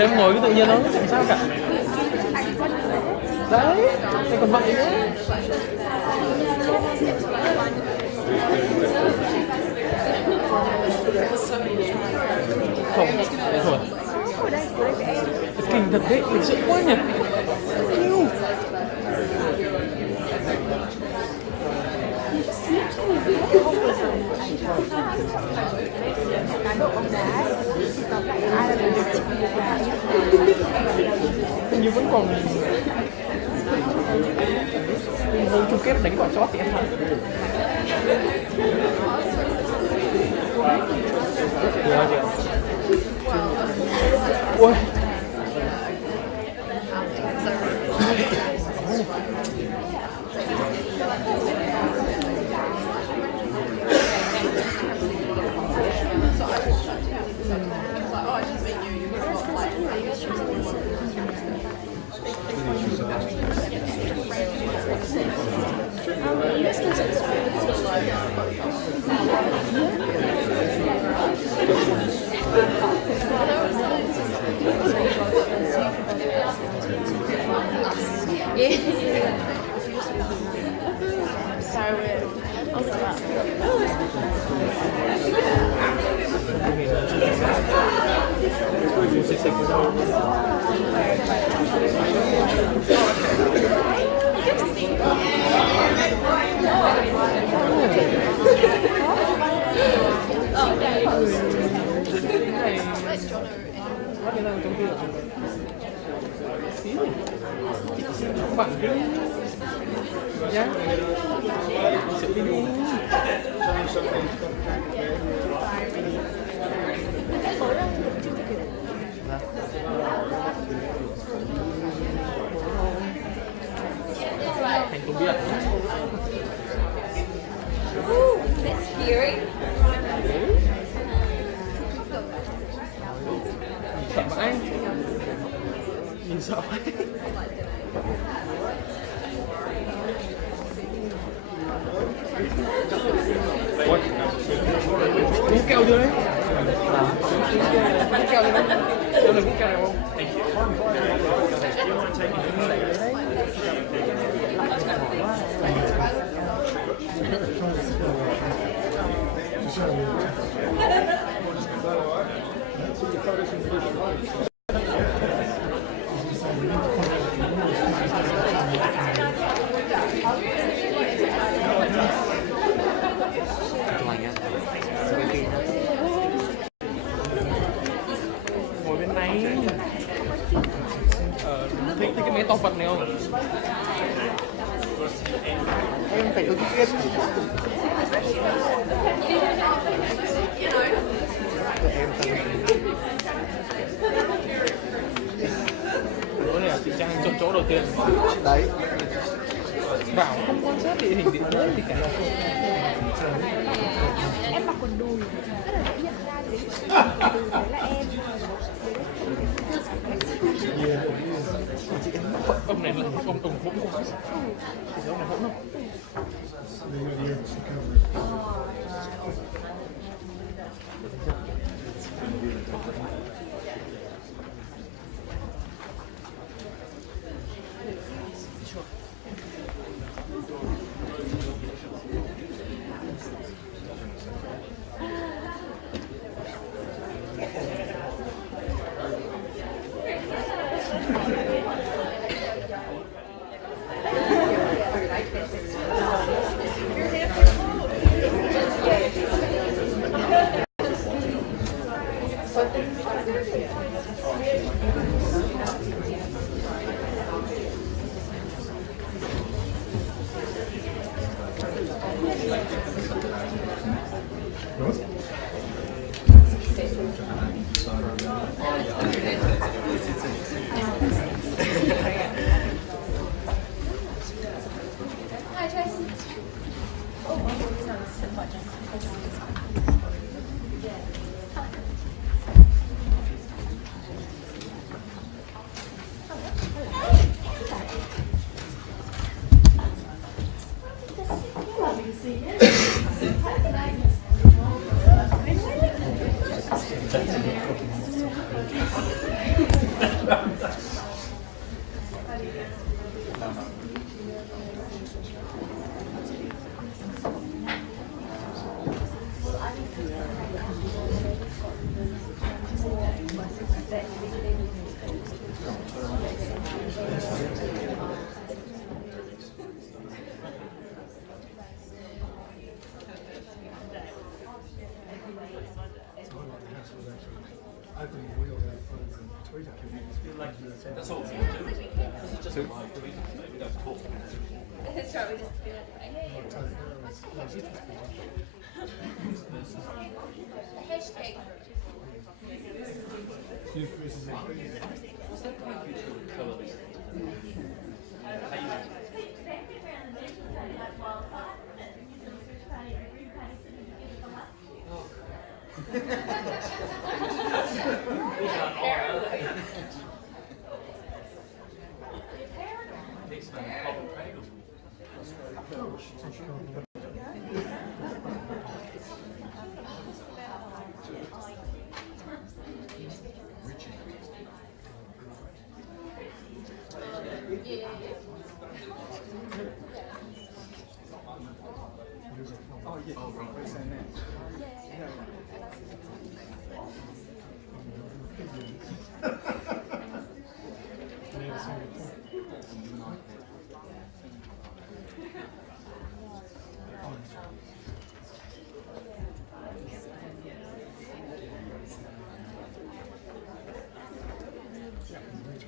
này em ngồi cái tự nhiên nó chẳng sao cả. Đấy, này còn vậy nữa. Không, đấy thôi. Kinh thật đấy, lịch sự quá nhỉ. Yêu. Cá độ bóng đá thì tóm lại ai là người được Hình như vẫn còn hôm chung kết đánh quả chót thì em thắng. Ui. Thành không biết. That's scary. Sợ vãi. Nhìn sợ vãi. Cú keo chưa đấy? Cú keo chưa đấy? Cho được cú keo này không? Ngồi bên này. Thích cái máy to vật này không? Em phải ứng kiến. Đó là chị Trang chọn chỗ đầu tiên. Đấy. Bảo không quan sát địa hình địa giới gì cả. Em mặc quần đùi rất là dễ nhận ra đấy là em. Ông này là ông hỗn không? Ông này hỗn không? two. That's right, we just feel like, hey, hashtag. What's that beautiful colours?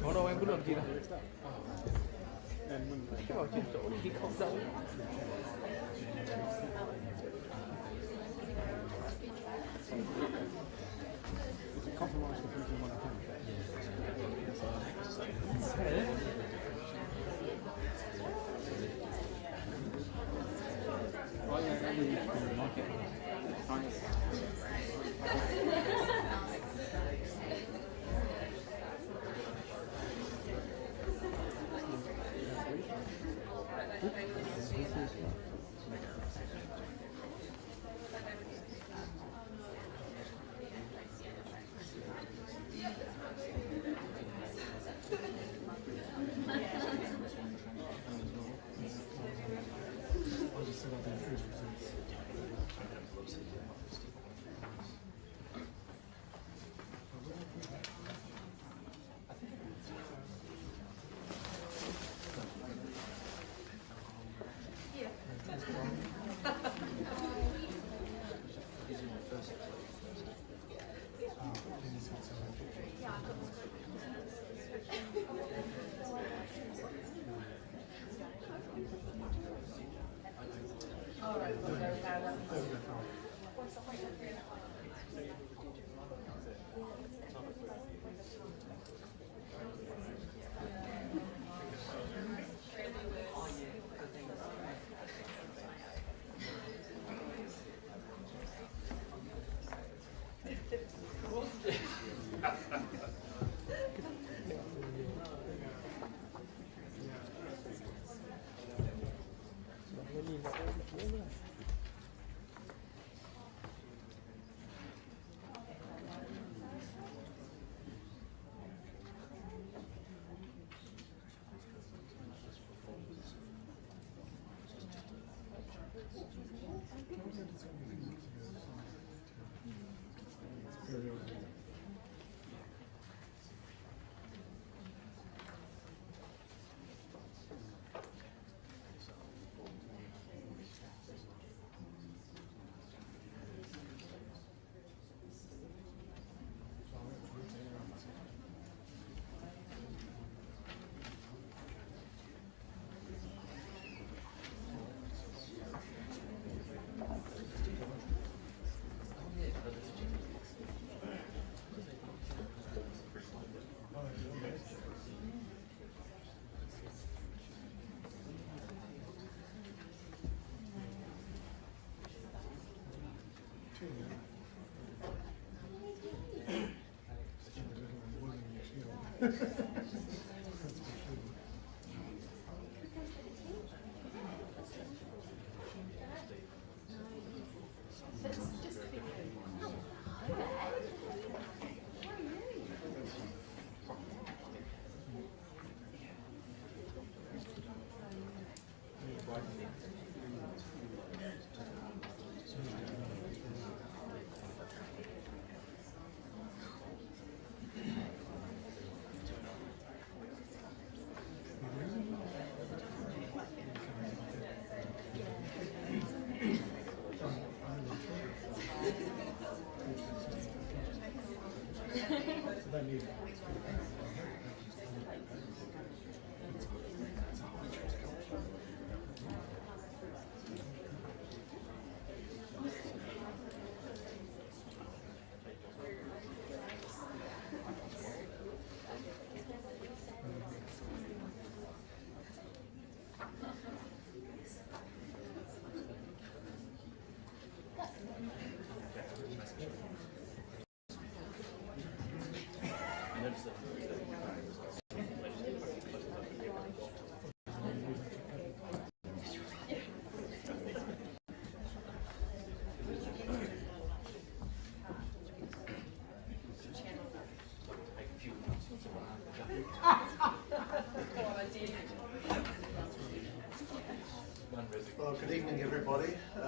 Có đâu, em cứ làm gì đâu. Cái vào trên chỗ thì không đâu.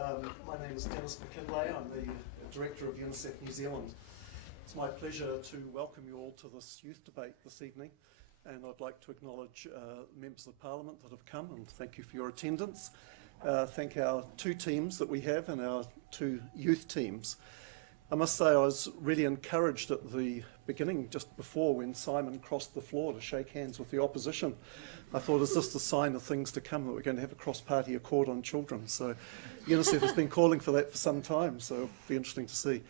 My name is Dennis McKinlay. I'm the Director of UNICEF New Zealand. It's my pleasure to welcome you all to this youth debate this evening, and I'd like to acknowledge members of Parliament that have come, and thank you for your attendance. Thank our two teams that we have and our two youth teams. I must say I was really encouraged at the beginning, just before, when Simon crossed the floor to shake hands with the opposition. I thought, is this the sign of things to come, that we're going to have a cross-party accord on children? So UNICEF has been calling for that for some time, so it'll be interesting to see.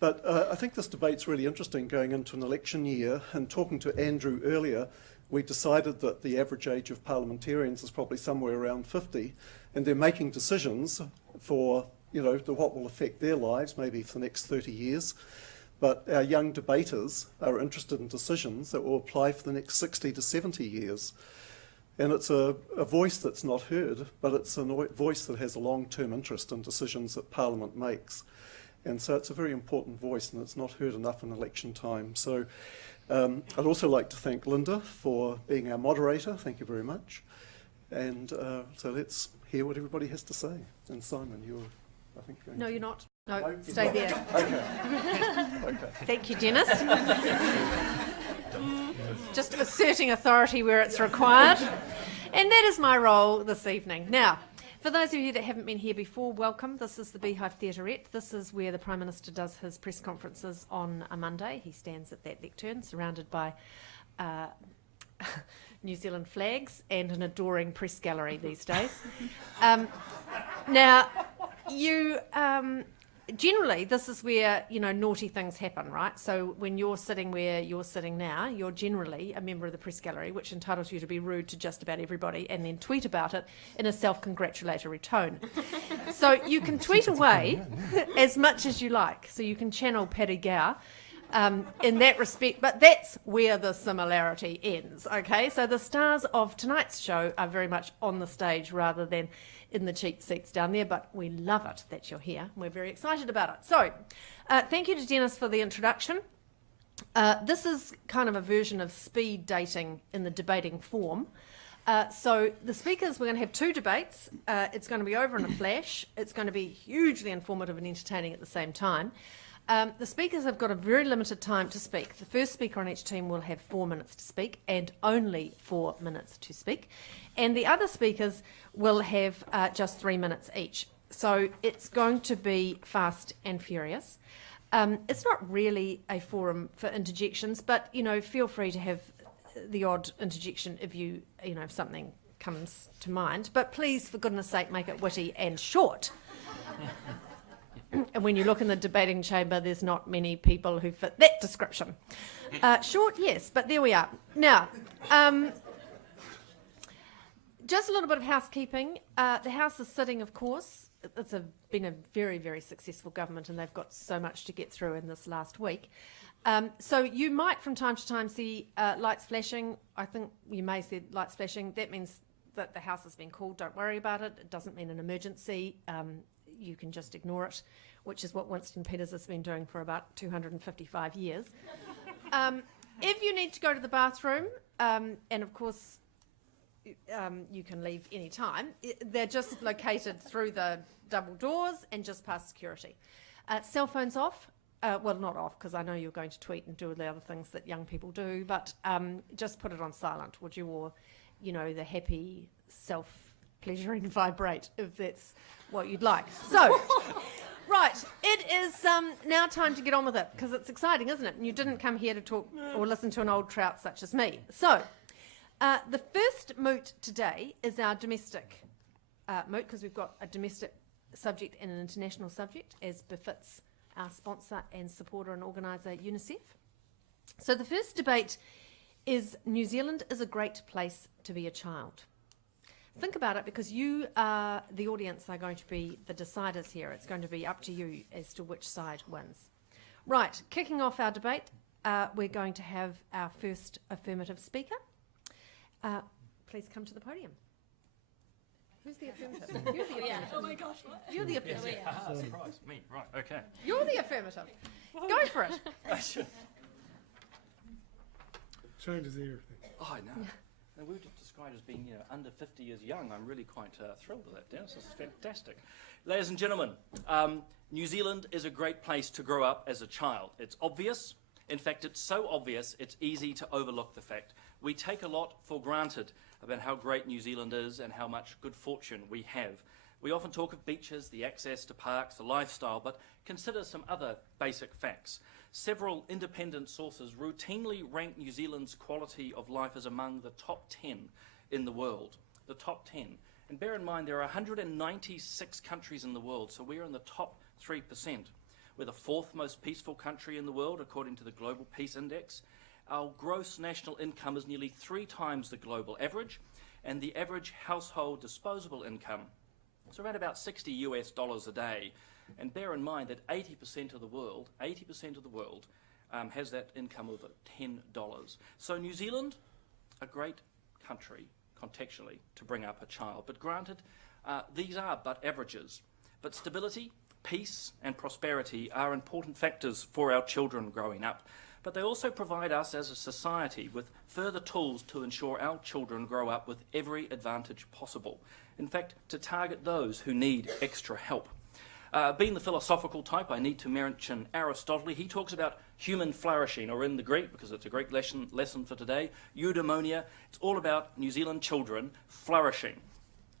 But I think this debate's really interesting going into an election year, and talking to Andrew earlier, we decided that the average age of parliamentarians is probably somewhere around 50, and they're making decisions for, you know, what will affect their lives, maybe for the next 30 years. But our young debaters are interested in decisions that will apply for the next 60 to 70 years. And it's a voice that's not heard, but it's a voice that has a long-term interest in decisions that Parliament makes. And so it's a very important voice, and it's not heard enough in election time. So I'd also like to thank Linda for being our moderator. Thank you very much. And so let's hear what everybody has to say. And Simon, you're, I think... No, you're not. No, No, stay you're there. not. Okay. Okay. Thank you, Dennis. Just asserting authority where it's required. And that is my role this evening. Now, for those of you that haven't been here before, welcome. This is the Beehive Theaterette. This is where the Prime Minister does his press conferences on a Monday. He stands at that lectern, surrounded by New Zealand flags and an adoring press gallery these days. Now, you... generally, this is where, you know, naughty things happen, right? So when you're sitting where you're sitting now, you're generally a member of the press gallery, which entitles you to be rude to just about everybody and then tweet about it in a self-congratulatory tone. So you can tweet away as much as you like. So you can channel Paddy Gower in that respect, but that's where the similarity ends, okay? So the stars of tonight's show are very much on the stage rather than in the cheap seats down there, but we love it that you're here. We're very excited about it. So, thank you to Dennis for the introduction. This is kind of a version of speed dating in the debating form. So the speakers, we're going to have two debates. It's going to be over in a flash. It's going to be hugely informative and entertaining at the same time. The speakers have got a very limited time to speak. The first speaker on each team will have 4 minutes to speak, and only 4 minutes to speak. And the other speakers will have just 3 minutes each. So it's going to be fast and furious. It's not really a forum for interjections, but, you know, feel free to have the odd interjection if if something comes to mind. But please, for goodness sake, make it witty and short. And when you look in the debating chamber, there's not many people who fit that description. Short, yes, but there we are. Now, just a little bit of housekeeping. The House is sitting, of course. It's been a very, very successful government, and they've got so much to get through in this last week. So you might, from time to time, see lights flashing. I think you may see lights flashing. That means that the House has been called. Don't worry about it. It doesn't mean an emergency. You can just ignore it, which is what Winston Peters has been doing for about 255 years. If you need to go to the bathroom, and of course you can leave any time, they're just located through the double doors and just past security. Cell phones off. Well, not off, because I know you're going to tweet and do the other things that young people do, but just put it on silent, would you? Or, you know, the happy self-pleasuring vibrate, if that's what you'd like. So, right, it is now time to get on with it, because it's exciting, isn't it? And you didn't come here to talk or listen to an old trout such as me. So, the first moot today is our domestic moot, because we've got a domestic subject and an international subject, as befits our sponsor and supporter and organiser, UNICEF. So the first debate is New Zealand is a great place to be a child. Think about it, because you, the audience, are going to be the deciders here. It's going to be up to you as to which side wins. Right, kicking off our debate, we're going to have our first affirmative speaker. Please come to the podium. Who's the affirmative? You're the affirmative. Oh my gosh, what? You're the affirmative. Surprise. Me, right, okay. You're the affirmative. Go for it. Changes everything. Oh, I know. And we were described as being, under 50 years young. I'm really quite thrilled with that, Dennis. This is fantastic. Ladies and gentlemen, New Zealand is a great place to grow up as a child. It's obvious. In fact, it's so obvious, it's easy to overlook the fact. We take a lot for granted about how great New Zealand is and how much good fortune we have. We often talk of beaches, the access to parks, the lifestyle, but consider some other basic facts. Several independent sources routinely rank New Zealand's quality of life as among the top 10 in the world. The top 10. And bear in mind, there are 196 countries in the world, so we're in the top 3%. We're the fourth most peaceful country in the world, according to the Global Peace Index. Our gross national income is nearly 3 times the global average, and the average household disposable income is around about $60 a day. And bear in mind that 80% of the world has that income of $10. So New Zealand, a great country, contextually, to bring up a child. But granted, these are but averages. But stability, peace and prosperity are important factors for our children growing up. But they also provide us as a society with further tools to ensure our children grow up with every advantage possible. In fact, to target those who need extra help. Being the philosophical type, I need to mention Aristotle. He talks about human flourishing, or in the Greek, because it's a Greek lesson for today, eudaimonia. It's all about New Zealand children flourishing.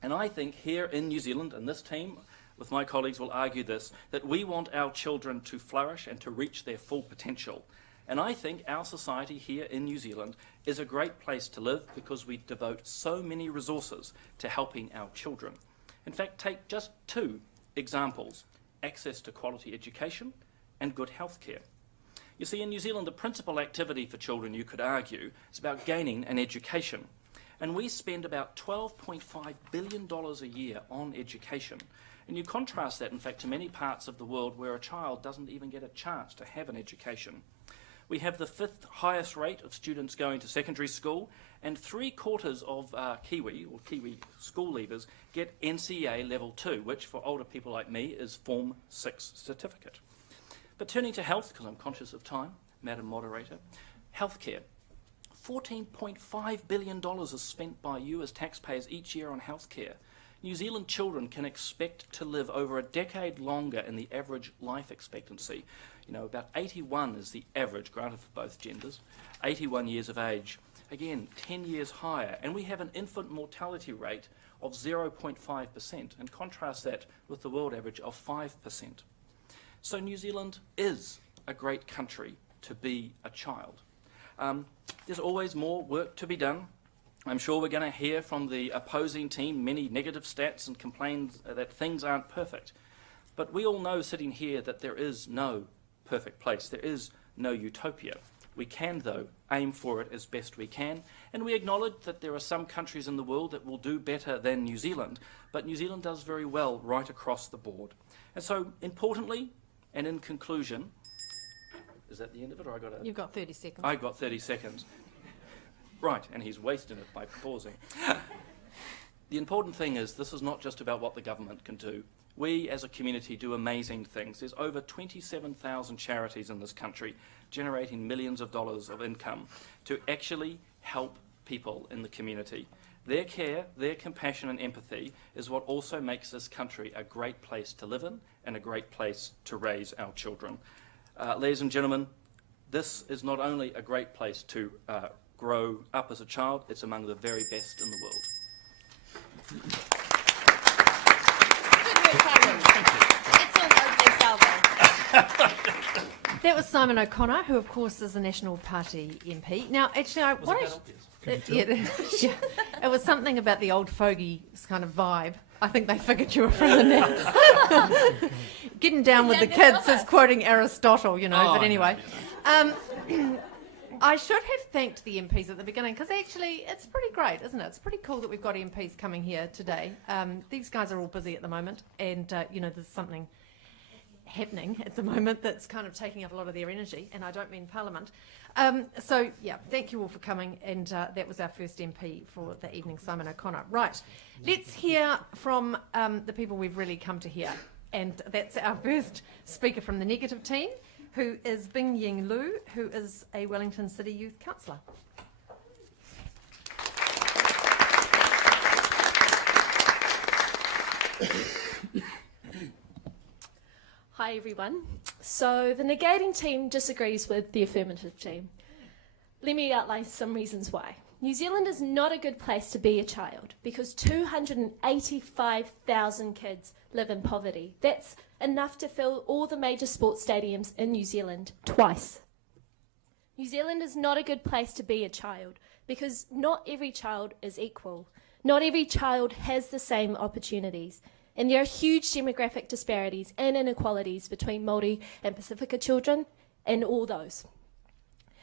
And I think here in New Zealand, and this team with my colleagues will argue this, that we want our children to flourish and to reach their full potential. And I think our society here in New Zealand is a great place to live because we devote so many resources to helping our children. In fact, take just 2 examples: access to quality education and good health care. You see, in New Zealand, the principal activity for children, you could argue, is about gaining an education. And we spend about $12.5 billion a year on education. And you contrast that, in fact, to many parts of the world where a child doesn't even get a chance to have an education. We have the 5th highest rate of students going to secondary school, and 3/4 of Kiwi school leavers get NCEA Level 2, which for older people like me is Form 6 certificate. But turning to health, because I'm conscious of time, Madam Moderator, healthcare. $14.5 billion is spent by you as taxpayers each year on healthcare. New Zealand children can expect to live over a decade longer in the average life expectancy. About 81 is the average, granted for both genders, 81 years of age. Again, 10 years higher. And we have an infant mortality rate of 0.5%, and contrast that with the world average of 5%. So New Zealand is a great country to be a child. There's always more work to be done. I'm sure we're going to hear from the opposing team many negative stats and complaints that things aren't perfect. But we all know sitting here that there is no perfect place. There is no utopia. We can, though, aim for it as best we can, and we acknowledge that there are some countries in the world that will do better than New Zealand, but New Zealand does very well right across the board. And so, importantly, and in conclusion, is that the end of it, or I got a... You've got 30 seconds. I got 30 seconds. Right, and he's wasting it by pausing. The important thing is this is not just about what the government can do. We as a community do amazing things. There's over 27,000 charities in this country generating millions of dollars of income to actually help people in the community. Their care, their compassion and empathy is what also makes this country a great place to live in and a great place to raise our children. Ladies and gentlemen, this is not only a great place to grow up as a child, it's among the very best in the world. That was Simon O'Connor, who of course is a National Party MP. Now, actually, it was something about the old fogey kind of vibe. I think they figured you were from the Nats. Getting down with the kids is quoting Aristotle, but anyway. I should have thanked the MPs at the beginning because actually it's pretty great, isn't it? It's pretty cool that we've got MPs coming here today. These guys are all busy at the moment, and there's something happening at the moment that's kind of taking up a lot of their energy, and I don't mean Parliament. So thank you all for coming, and that was our first MP for the evening, Simon O'Connor. Right, let's hear from the people we've really come to hear, and that's our first speaker from the negative team, who is Bing Ying Lu, who is a Wellington City Youth Councillor. Hi everyone. So the negating team disagrees with the affirmative team. Let me outline some reasons why. New Zealand is not a good place to be a child because 285,000 kids live in poverty. That's enough to fill all the major sports stadiums in New Zealand twice. New Zealand is not a good place to be a child because not every child is equal. Not every child has the same opportunities. And there are huge demographic disparities and inequalities between Māori and Pacifica children and all those.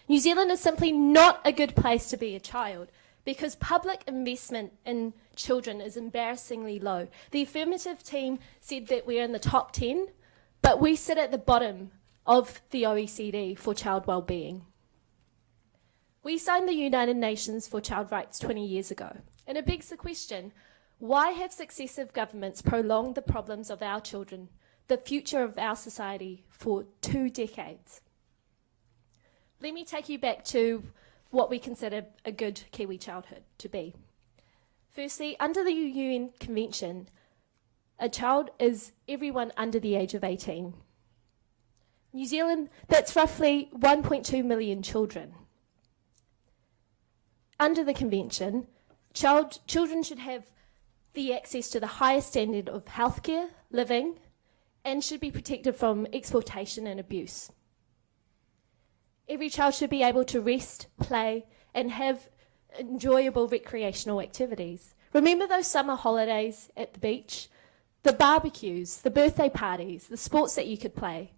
New Zealand is simply not a good place to be a child because public investment in children is embarrassingly low. The affirmative team said that we're in the top 10, but we sit at the bottom of the OECD for child wellbeing. We signed the United Nations for Child Rights 20 years ago, and it begs the question, why have successive governments prolonged the problems of our children, the future of our society, for 2 decades? Let me take you back to what we consider a good Kiwi childhood to be. Firstly, under the UN Convention, a child is everyone under the age of 18. New Zealand, that's roughly 1.2 million children. Under the Convention, children should have the access to the highest standard of healthcare, living, and should be protected from exploitation and abuse. Every child should be able to rest, play, and have enjoyable recreational activities. Remember those summer holidays at the beach? The barbecues, the birthday parties, the sports that you could play.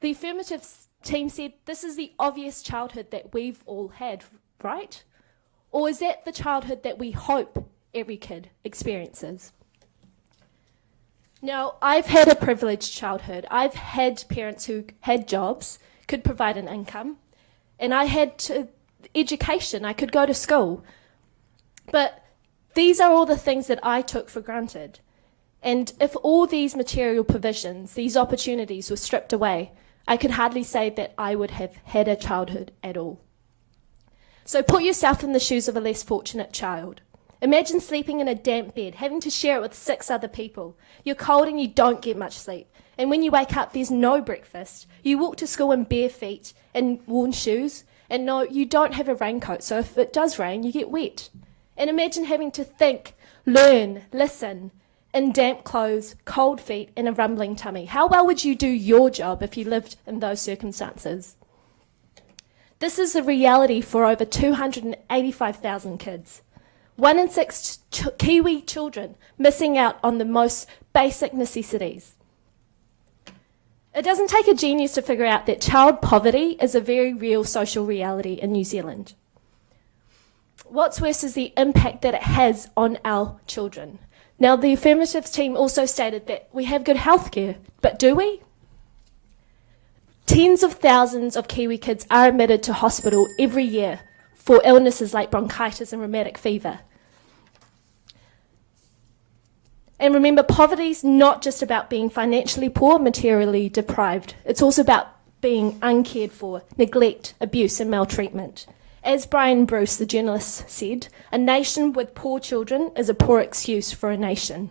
The affirmative team said this is the obvious childhood that we've all had, right? Or is that the childhood that we hope every kid experiences? Now, I've had a privileged childhood. I've had parents who had jobs, could provide an income, and I had education. I could go to school. But these are all the things that I took for granted. And if all these material provisions, these opportunities were stripped away, I could hardly say that I would have had a childhood at all. So put yourself in the shoes of a less fortunate child. Imagine sleeping in a damp bed, having to share it with 6 other people. You're cold and you don't get much sleep. And when you wake up, there's no breakfast. You walk to school in bare feet and worn shoes. And no, you don't have a raincoat, so if it does rain, you get wet. And imagine having to think, learn, listen, in damp clothes, cold feet, and a rumbling tummy. How well would you do your job if you lived in those circumstances? This is the reality for over 285,000 kids. 1 in 6 Kiwi children missing out on the most basic necessities. It doesn't take a genius to figure out that child poverty is a very real social reality in New Zealand. What's worse is the impact that it has on our children. Now, the affirmative team also stated that we have good healthcare, but do we? Tens of thousands of Kiwi kids are admitted to hospital every year for illnesses like bronchitis and rheumatic fever. And remember, poverty is not just about being financially poor, materially deprived. It's also about being uncared for, neglect, abuse, and maltreatment. As Brian Bruce, the journalist, said, a nation with poor children is a poor excuse for a nation.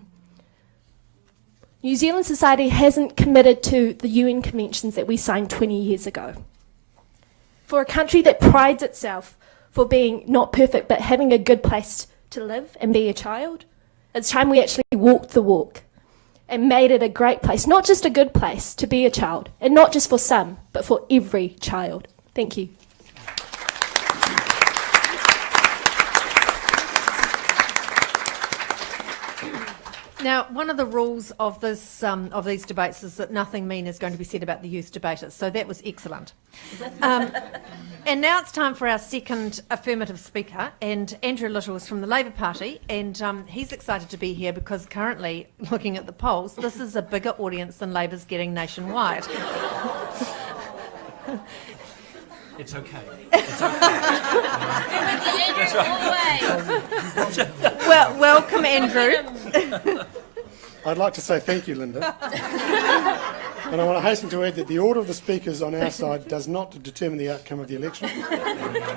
New Zealand society hasn't committed to the UN conventions that we signed 20 years ago. For a country that prides itself for being not perfect but having a good place to live and be a child, it's time we actually walked the walk and made it a great place, not just a good place to be a child, and not just for some, but for every child. Thank you. Now, one of the rules of this of these debates is that nothing mean is going to be said about the youth debaters, so that was excellent. And now it's time for our second affirmative speaker, and Andrew Little is from the Labour Party, and he's excited to be here because currently, looking at the polls, this is a bigger audience than Labour's getting nationwide. It's okay. It's okay. Well, welcome, Andrew. I'd like to say thank you, Linda. And I want to hasten to add that the order of the speakers on our side does not determine the outcome of the election.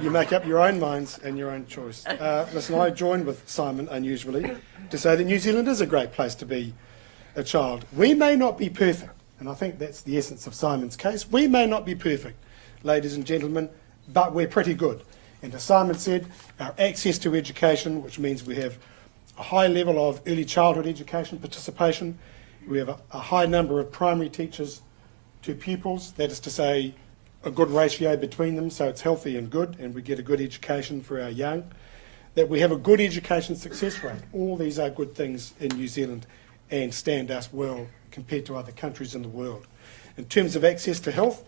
You make up your own minds and your own choice. Listen, I join with Simon, unusually, to say that New Zealand is a great place to be a child. We may not be perfect, and I think that's the essence of Simon's case. We may not be perfect, ladies and gentlemen, but we're pretty good. And as Simon said, our access to education, which means we have a high level of early childhood education participation, we have a high number of primary teachers to pupils, that is to say, a good ratio between them, so it's healthy and good, and we get a good education for our young, that we have a good education success rate. All these are good things in New Zealand and stand us well compared to other countries in the world. In terms of access to health,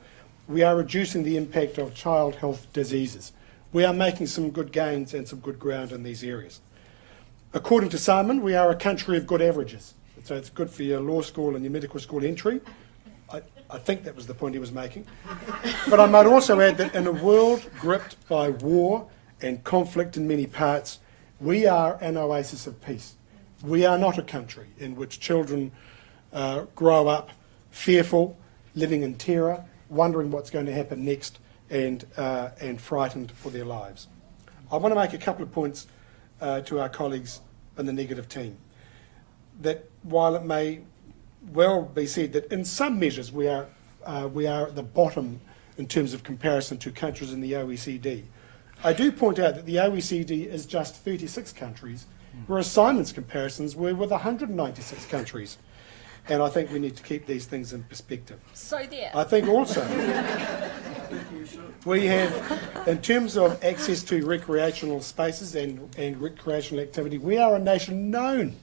we are reducing the impact of child health diseases. We are making some good gains and some good ground in these areas. According to Simon, we are a country of good averages. So it's good for your law school and your medical school entry. I think that was the point he was making. But I might also add that in a world gripped by war and conflict in many parts, we are an oasis of peace. We are not a country in which children grow up fearful, living in terror, wondering what's going to happen next, and frightened for their lives. I want to make a couple of points to our colleagues in the negative team. That while it may well be said that in some measures we are at the bottom in terms of comparison to countries in the OECD, I do point out that the OECD is just 36 countries, whereas Simon's comparisons were with 196 countries. And I think we need to keep these things in perspective. So there. I think also we have, in terms of access to recreational spaces and recreational activity, we are a nation known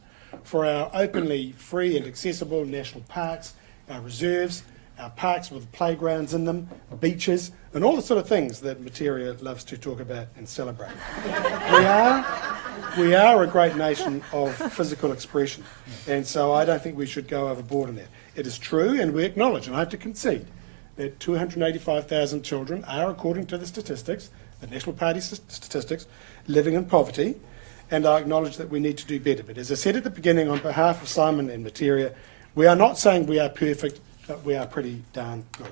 for our openly free and accessible national parks, our reserves, our parks with playgrounds in them, beaches, and all the sort of things that Materia loves to talk about and celebrate. We are a great nation of physical expression, and so I don't think we should go overboard in that. It is true, and we acknowledge, and I have to concede, that 285,000 children are, according to the statistics, the National Party statistics, living in poverty, and I acknowledge that we need to do better. But as I said at the beginning, on behalf of Simon and Materia, we are not saying we are perfect, but we are pretty darn good.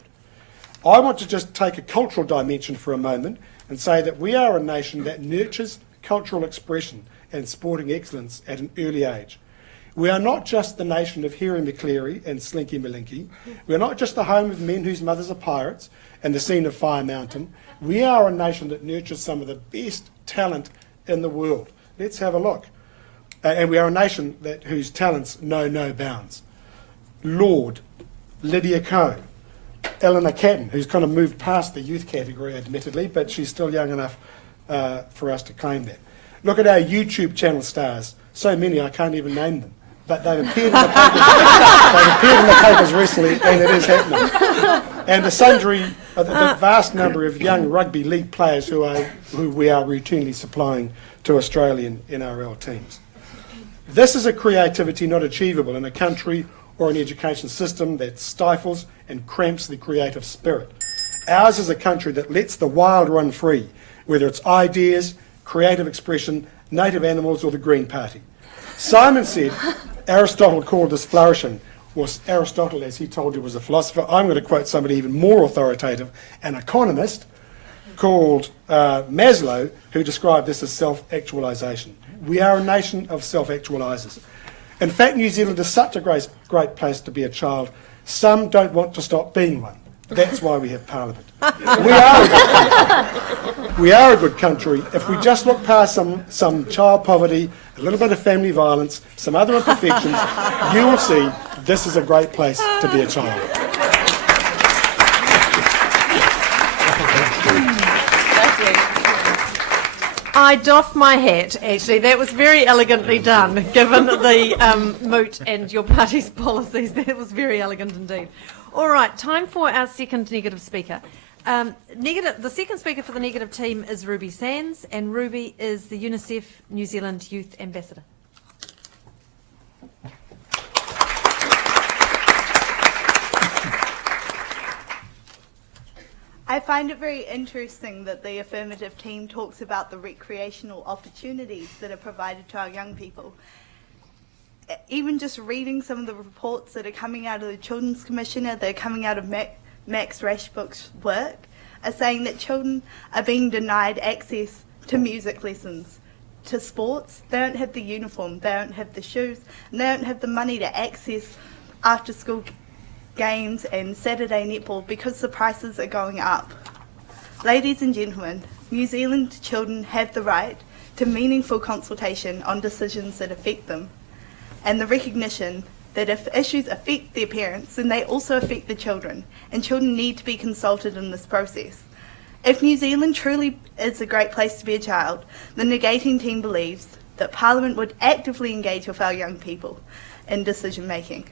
I want to just take a cultural dimension for a moment and say that we are a nation that nurtures cultural expression and sporting excellence at an early age. We are not just the nation of Harry McCleary and Slinky Malinky. We are not just the home of men whose mothers are pirates and the scene of Fire Mountain. We are a nation that nurtures some of the best talent in the world. Let's have a look. And we are a nation whose talents know no bounds. Lord, Lydia Ko, Eleanor Catton, who's kind of moved past the youth category, admittedly, but she's still young enough for us to claim that. Look at our YouTube channel stars. So many I can't even name them. But they've appeared in the papers. They've appeared in the papers recently, and it is happening. And the vast number of young rugby league players who we are routinely supplying to Australian NRL teams. This is a creativity not achievable in a country or an education system that stifles and cramps the creative spirit. Ours is a country that lets the wild run free, whether it's ideas, creative expression, native animals, or the Green Party. Simon said Aristotle called this flourishing. Well, Aristotle, as he told you, was a philosopher. I'm going to quote somebody even more authoritative, an economist called Maslow, who described this as self-actualisation. We are a nation of self-actualisers. In fact, New Zealand is such a great place to be a child, some don't want to stop being one. That's why we have Parliament. We are a good country. If we just look past some child poverty, a little bit of family violence, some other imperfections, you will see this is a great place to be a child. I doff my hat, actually. That was very elegantly done, given the moot and your party's policies. That was very elegant indeed. All right, time for our second negative speaker. The second speaker for the negative team is Ruby Sands, and Ruby is the UNICEF New Zealand Youth Ambassador. I find it very interesting that the affirmative team talks about the recreational opportunities that are provided to our young people. even just reading some of the reports that are coming out of the Children's Commissioner, that are coming out of Max Rashbrook's work, are saying that children are being denied access to music lessons, to sports. They don't have the uniform, they don't have the shoes, and they don't have the money to access after school games and Saturday netball because the prices are going up. Ladies and gentlemen, New Zealand children have the right to meaningful consultation on decisions that affect them, and the recognition that if issues affect their parents, then they also affect the children, and children need to be consulted in this process. If New Zealand truly is a great place to be a child, the Negating team believes that Parliament would actively engage with our young people in decision making.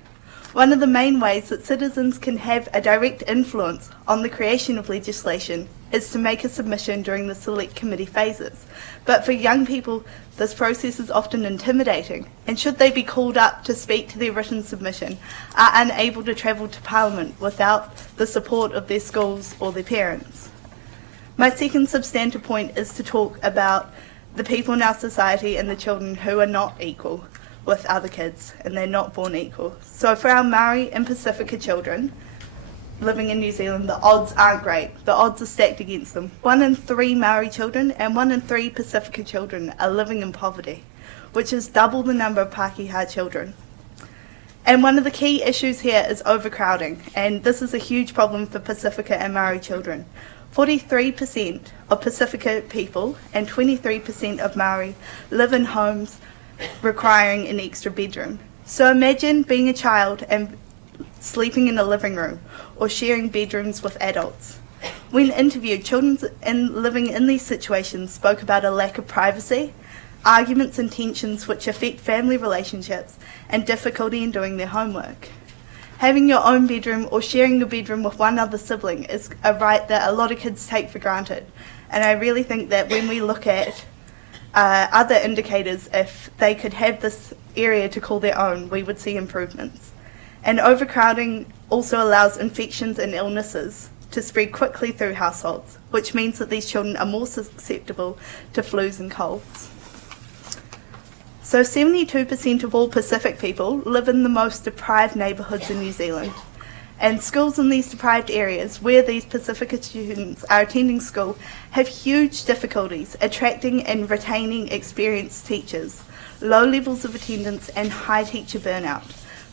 One of the main ways that citizens can have a direct influence on the creation of legislation is to make a submission during the select committee phases. But for young people, this process is often intimidating, and should they be called up to speak to their written submission, are unable to travel to Parliament without the support of their schools or their parents. My second substantive point is to talk about the people in our society and the children who are not equal with other kids, and they're not born equal. So for our Maori and Pacifica children living in New Zealand, the odds aren't great. The odds are stacked against them. 1 in 3 Maori children and 1 in 3 Pacifica children are living in poverty, which is double the number of Pākehā children. And one of the key issues here is overcrowding, and this is a huge problem for Pacifica and Maori children. 43% of Pacifica people and 23% of Maori live in homes requiring an extra bedroom. So imagine being a child and sleeping in a living room or sharing bedrooms with adults. When interviewed, children living in these situations spoke about a lack of privacy, arguments and tensions which affect family relationships, and difficulty in doing their homework. Having your own bedroom or sharing your bedroom with one other sibling is a right that a lot of kids take for granted. And I really think that when we look at other indicators, if they could have this area to call their own, we would see improvements. And overcrowding also allows infections and illnesses to spread quickly through households, which means that these children are more susceptible to flus and colds. So 72% of all Pacific people live in the most deprived neighbourhoods in New Zealand. And schools in these deprived areas where these Pacifica students are attending school have huge difficulties attracting and retaining experienced teachers, low levels of attendance and high teacher burnout.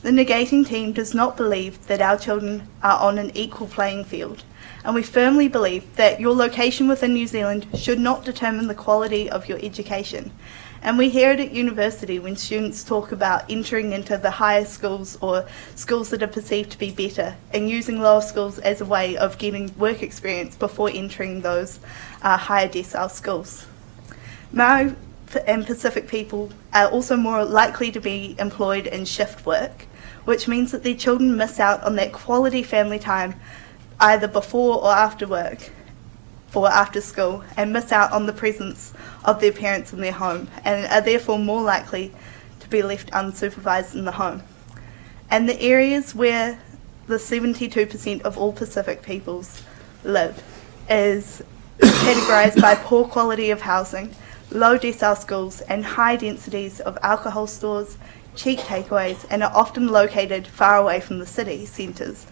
The Negating team does not believe that our children are on an equal playing field, and we firmly believe that your location within New Zealand should not determine the quality of your education. And we hear it at university when students talk about entering into the higher schools or schools that are perceived to be better and using lower schools as a way of getting work experience before entering those higher decile schools. Maori and Pacific people are also more likely to be employed in shift work, which means that their children miss out on that quality family time either before or after work or after school, and miss out on the presence of their parents in their home, and are therefore more likely to be left unsupervised in the home. And the areas where the 72% of all Pacific peoples live is categorised by poor quality of housing, low decile schools, and high densities of alcohol stores, cheap takeaways, and are often located far away from the city centres.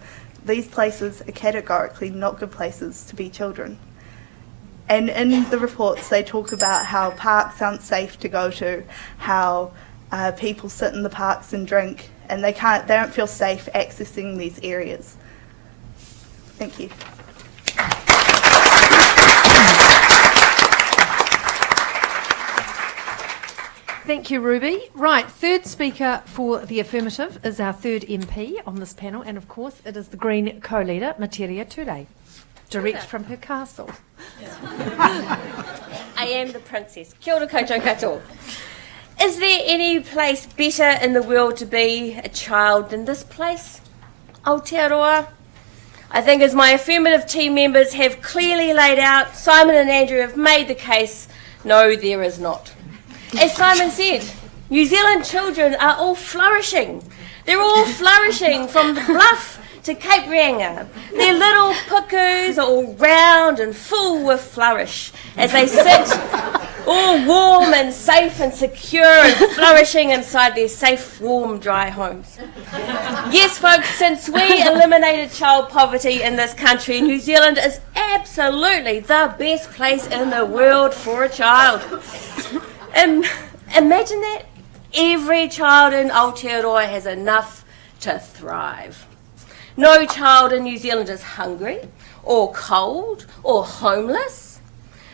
These places are categorically not good places to be children. And in the reports, they talk about how parks aren't safe to go to, how people sit in the parks and drink, and they don't feel safe accessing these areas. Thank you. Thank you, Ruby. Right, third speaker for the affirmative is our third MP on this panel, and of course it is the Green co-leader, Materia Ture, direct from her castle. I am the princess. Kia ora koutou katoa. Is there any place better in the world to be a child than this place, Aotearoa? I think as my affirmative team members have clearly laid out, Simon and Andrew have made the case, no, there is not. As Simon said, New Zealand children are all flourishing. They're all flourishing from the bluff to Cape Reinga. Their little pukus are all round and full with flourish as they sit all warm and safe and secure and flourishing inside their safe, warm, dry homes. Yes, folks, since we eliminated child poverty in this country, New Zealand is absolutely the best place in the world for a child. Imagine that. Every child in Aotearoa has enough to thrive. No child in New Zealand is hungry or cold or homeless,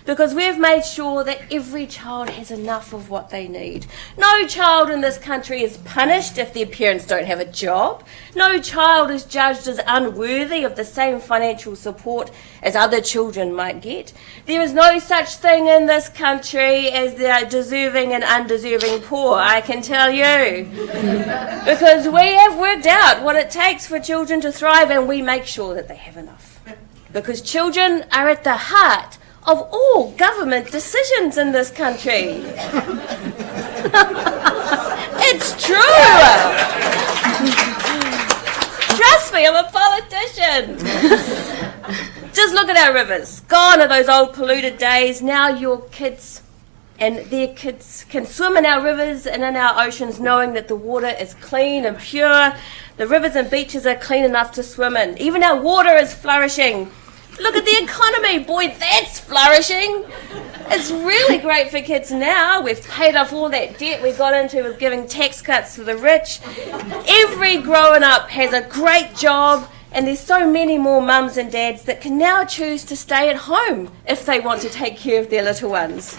because we've made sure that every child has enough of what they need. No child in this country is punished if their parents don't have a job. No child is judged as unworthy of the same financial support as other children might get. There is no such thing in this country as the deserving and undeserving poor, I can tell you. Because we have worked out what it takes for children to thrive, and we make sure that they have enough. Because children are at the heart of all government decisions in this country. It's true. Trust me, I'm a politician. Just look at our rivers. Gone are those old polluted days. Now your kids and their kids can swim in our rivers and in our oceans knowing that the water is clean and pure. The rivers and beaches are clean enough to swim in. Even our water is flourishing. Look at the economy, boy, that's flourishing. It's really great for kids now. We've paid off all that debt we got into with giving tax cuts to the rich. Every growing up has a great job, and there's so many more mums and dads that can now choose to stay at home if they want to take care of their little ones.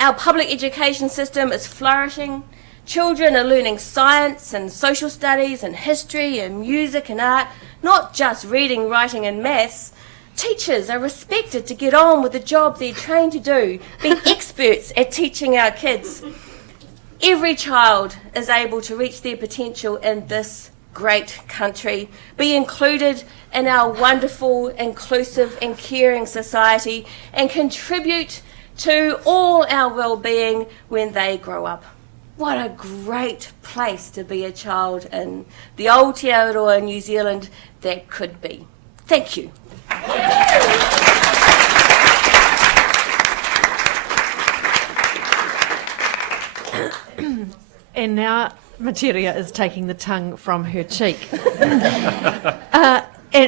Our public education system is flourishing. Children are learning science and social studies and history and music and art, not just reading, writing and maths. Teachers are respected to get on with the job they're trained to do, being experts at teaching our kids. Every child is able to reach their potential in this great country, be included in our wonderful, inclusive and caring society, and contribute to all our well-being when they grow up. What a great place to be a child in the Aotearoa New Zealand that could be. Thank you. And now Materia is taking the tongue from her cheek.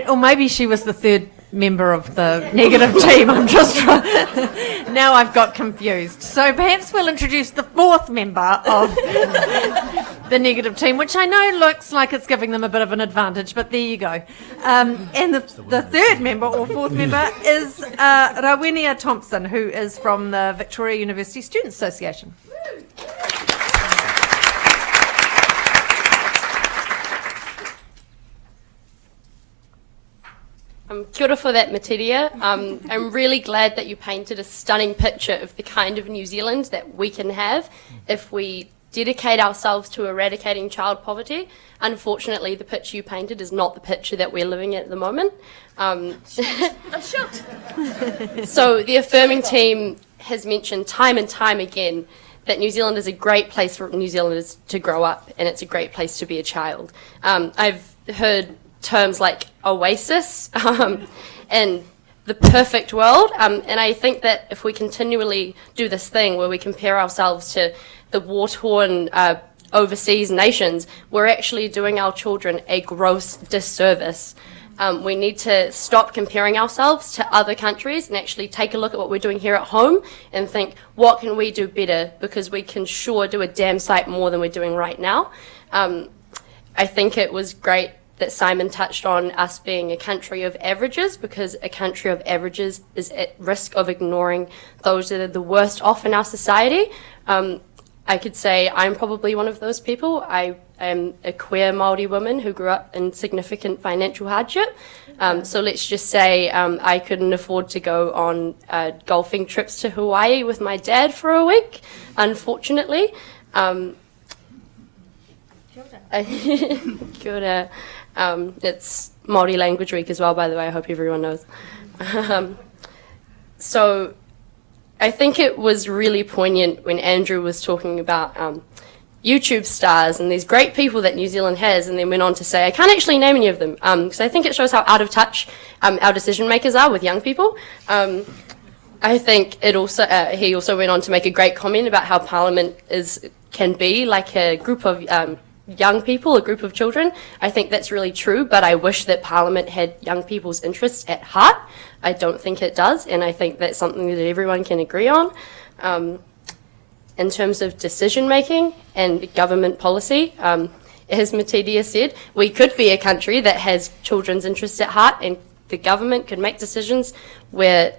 Or maybe she was the third member of the negative team. I'm just now I've got confused. So perhaps we'll introduce the fourth member of the negative team, which I know looks like it's giving them a bit of an advantage, but there you go. And the third member or fourth member is Rawenia Thompson, who is from the Victoria University Students Association. Kia ora for that, Materia. I'm really glad that you painted a stunning picture of the kind of New Zealand that we can have if we dedicate ourselves to eradicating child poverty. Unfortunately, the picture you painted is not the picture that we're living in at the moment. So the Affirming team has mentioned time and time again that New Zealand is a great place for New Zealanders to grow up, and it's a great place to be a child. I've heard terms like oasis and the perfect world, and I think that if we continually do this thing where we compare ourselves to the war-torn overseas nations, we're actually doing our children a gross disservice. We need to stop comparing ourselves to other countries and actually take a look at what we're doing here at home and think, what can we do better? Because we can sure do a damn sight more than we're doing right now. I think it was great that Simon touched on us being a country of averages, because a country of averages is at risk of ignoring those that are the worst off in our society. I could say I'm probably one of those people. I am a queer Māori woman who grew up in significant financial hardship. So let's just say I couldn't afford to go on golfing trips to Hawaii with my dad for a week, unfortunately. Kia ora. It's Māori Language Week as well, by the way. I hope everyone knows. So I think it was really poignant when Andrew was talking about YouTube stars and these great people that New Zealand has, and then went on to say, I can't actually name any of them, because I think it shows how out of touch our decision makers are with young people. I think it also he also went on to make a great comment about how Parliament can be like a group of young people, a group of children. I think that's really true, but I wish that Parliament had young people's interests at heart. I don't think it does, and I think that's something that everyone can agree on. In terms of decision making and government policy, as Matidia said, we could be a country that has children's interests at heart, and the government could make decisions where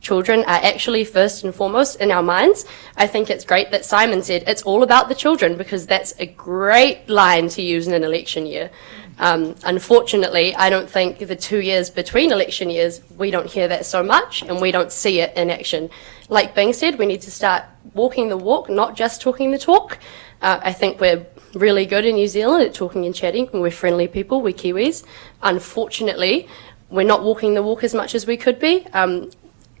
children are actually first and foremost in our minds. I think it's great that Simon said it's all about the children, because that's a great line to use in an election year. Unfortunately, I don't think the 2 years between election years, we don't hear that so much and we don't see it in action. Like Bing said, we need to start walking the walk, not just talking the talk. I think we're really good in New Zealand at talking and chatting, and we're friendly people, we're Kiwis. Unfortunately, we're not walking the walk as much as we could be.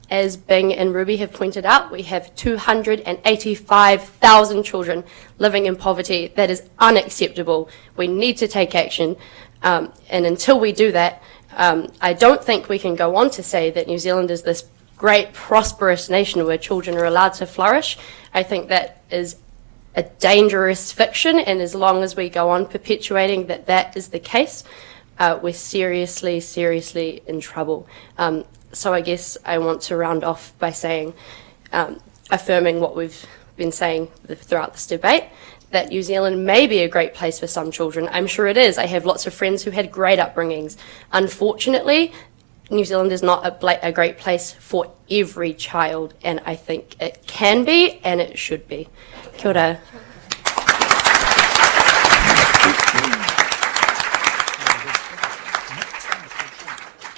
As Bing and Ruby have pointed out, we have 285,000 children living in poverty. That is unacceptable. We need to take action. And until we do that, I don't think we can go on to say that New Zealand is this great, prosperous nation where children are allowed to flourish. I think that is a dangerous fiction, and as long as we go on perpetuating that that is the case, we're seriously, seriously in trouble. So I guess I want to round off by saying, affirming what we've been saying throughout this debate, that New Zealand may be a great place for some children. I'm sure it is. I have lots of friends who had great upbringings. Unfortunately, New Zealand is not a great place for every child, and I think it can be and it should be. Kia ora.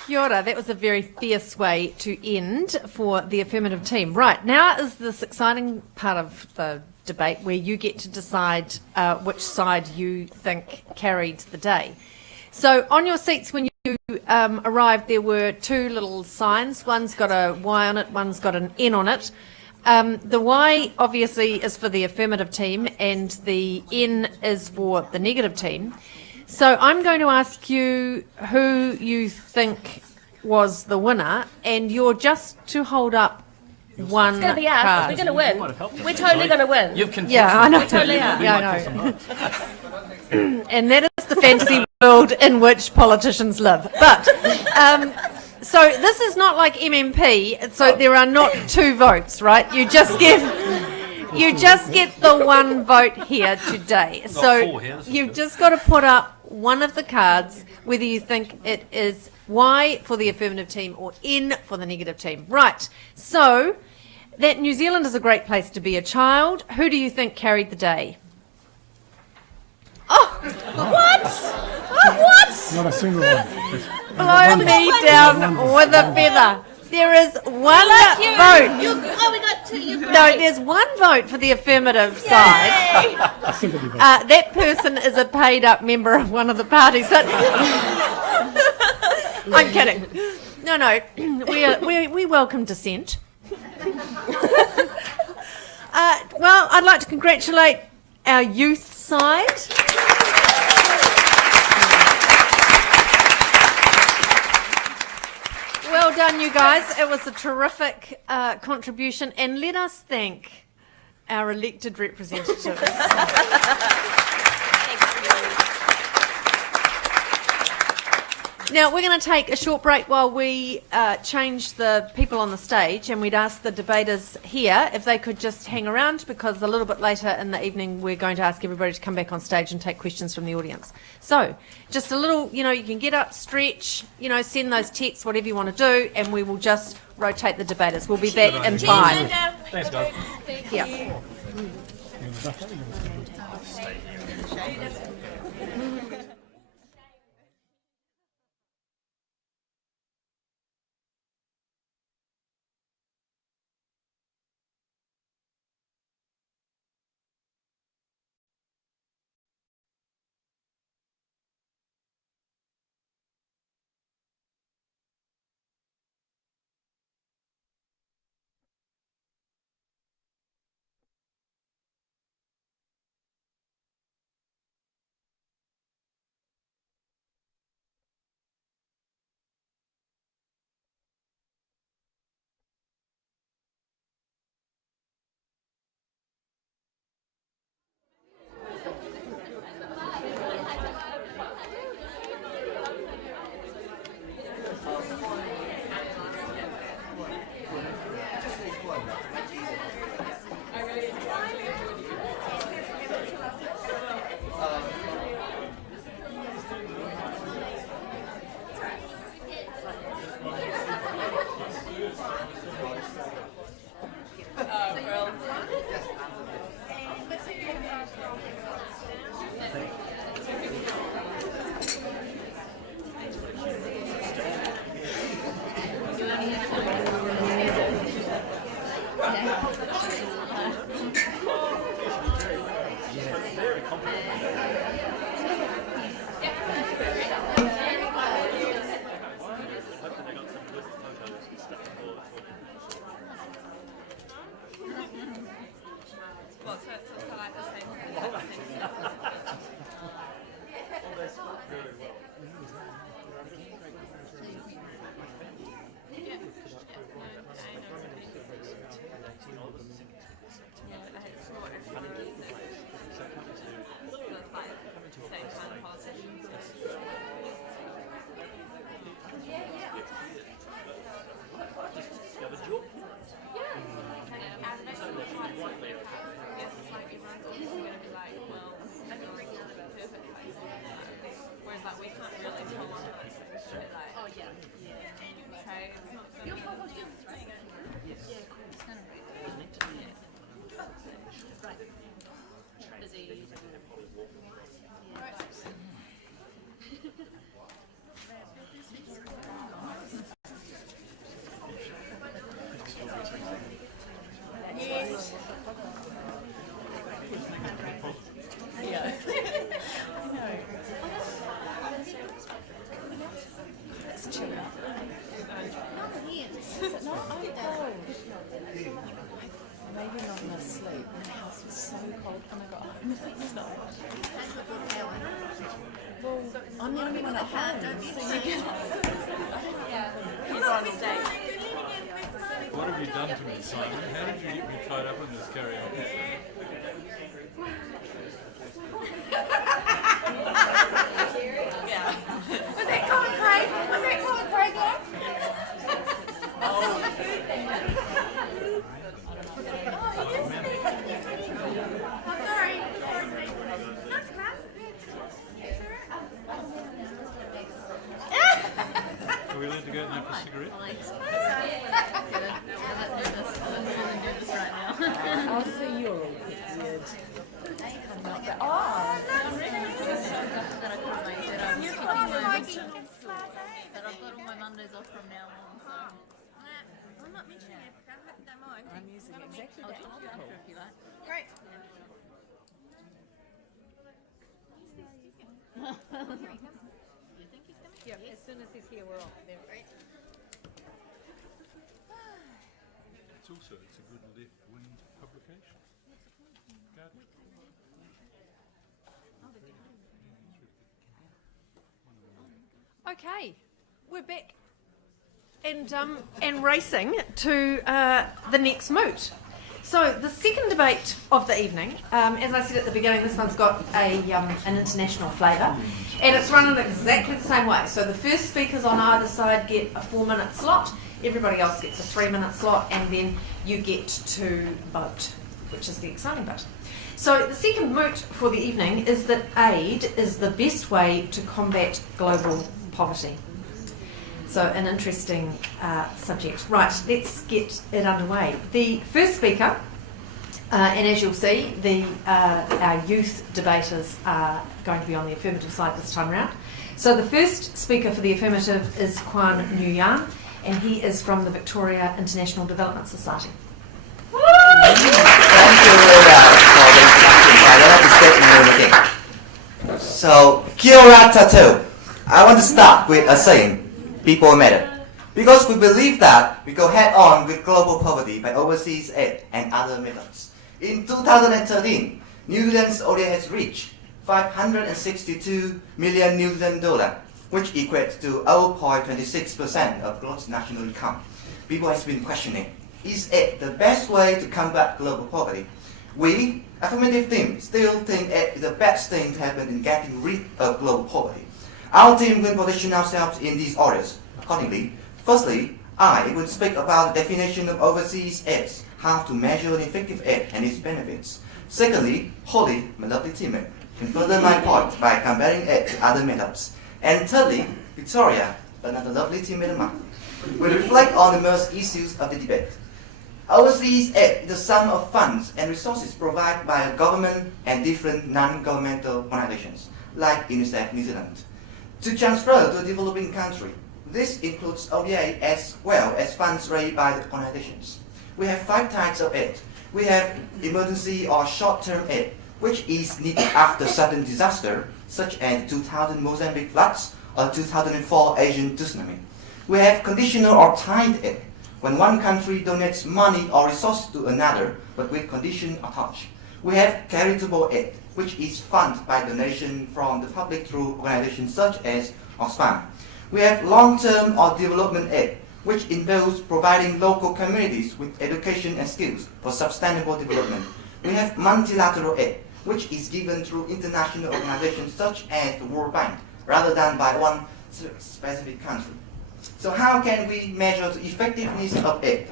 Kia ora. That was a very fierce way to end for the affirmative team. Right, now is this exciting part of the debate where you get to decide which side you think carried the day. So on your seats when you arrived, there were two little signs. One's got a Y on it, one's got an N on it. The Y obviously is for the affirmative team and the N is for the negative team. So I'm going to ask you who you think was the winner, and you're just to hold up one It's going to be us. card. We're going to win. We're totally going to win. You've confused Yeah, I know. We totally are. Yeah, I know. And that is the fantasy world in which politicians live. But so this is not like MMP. So there are not two votes, right? You just get the one vote here today. So you've just got to put up one of the cards, whether you think it is Y for the affirmative team or N for the negative team. Right. So that New Zealand is a great place to be a child. Who do you think carried the day? Oh, what? Oh, what? Not a single one. Blow me down with a feather. There is one vote. We got two. No, there's one vote for the affirmative side. A sympathy vote. That person is a paid-up member of one of the parties. But I'm kidding. No, we welcome dissent. Well, I'd like to congratulate our youth side. Well done, you guys. It was a terrific contribution, and let us thank our elected representatives. Now, we're going to take a short break while we change the people on the stage, and we'd ask the debaters here if they could just hang around, because a little bit later in the evening we're going to ask everybody to come back on stage and take questions from the audience. So, just a little, you can get up, stretch, send those texts, whatever you want to do, and we will just rotate the debaters. We'll be back in 5. Thanks, guys. Yeah. Maybe not enough sleep. My house was so cold when I got home last night. Well, I'm the only one at home, so you get. What have you done to me, Simon? How did you get me tied up in this karaoke thing? Was that Colin Craig? Was that Colin Craig live? I'm sorry. Nice class. Are we allowed to go out now for a cigarette? I'll see you're all weird. I'm not that. Oh, That I've got all my Mondays off from now on. So. I'm not mentioning Africa. Don't mind. I'm using exactly I'll that talk article. after if you like. Great. You think he's coming? Yeah, as soon as he's here, we're off. There. Right. It's a good left-wing publication. Guardian. Okay, we're back and racing to the next moot. So the second debate of the evening, as I said at the beginning, this one's got an international flavour, and it's run in exactly the same way. So the first speakers on either side get a 4-minute slot, everybody else gets a 3-minute slot, and then you get to vote, which is the exciting bit. So the second moot for the evening is that aid is the best way to combat global poverty. So an interesting subject. Right, let's get it underway. The first speaker, and as you'll see, our youth debaters are going to be on the affirmative side this time round. So the first speaker for the affirmative is Kwan Nguyen, and he is from the Victoria International Development Society. Thank you for the introduction. So, kia ora tatou. I want to start with a saying, people matter. Because we believe that we go head on with global poverty by overseas aid and other methods. In 2013, New Zealand's ODA has reached 562 million New Zealand dollar, which equates to 0.26% of gross national income. People have been questioning, is it the best way to combat global poverty? We, affirmative team, still think it is the best thing to happen in getting rid of global poverty. Our team will position ourselves in these orders accordingly. Firstly, I will speak about the definition of overseas aid, how to measure an effective aid and its benefits. Secondly, Holly, my lovely teammate, can further my point by comparing aid to other methods. And thirdly, Victoria, another lovely teammate of mine, will reflect on the most issues of the debate. Overseas aid is the sum of funds and resources provided by a government and different non-governmental organizations, like UNICEF New Zealand, to transfer to a developing country. This includes ODA as well as funds raised by the organizations. We have 5 types of aid. We have emergency or short-term aid, which is needed after sudden disaster, such as 2000 Mozambique floods or 2004 Asian tsunami. We have conditional or timed aid, when one country donates money or resources to another, but with condition attached. We have charitable aid, which is funded by donation from the public through organizations such as Oxfam. We have long-term or development aid, which involves providing local communities with education and skills for sustainable development. We have multilateral aid, which is given through international organizations such as the World Bank, rather than by one specific country. So how can we measure the effectiveness of aid?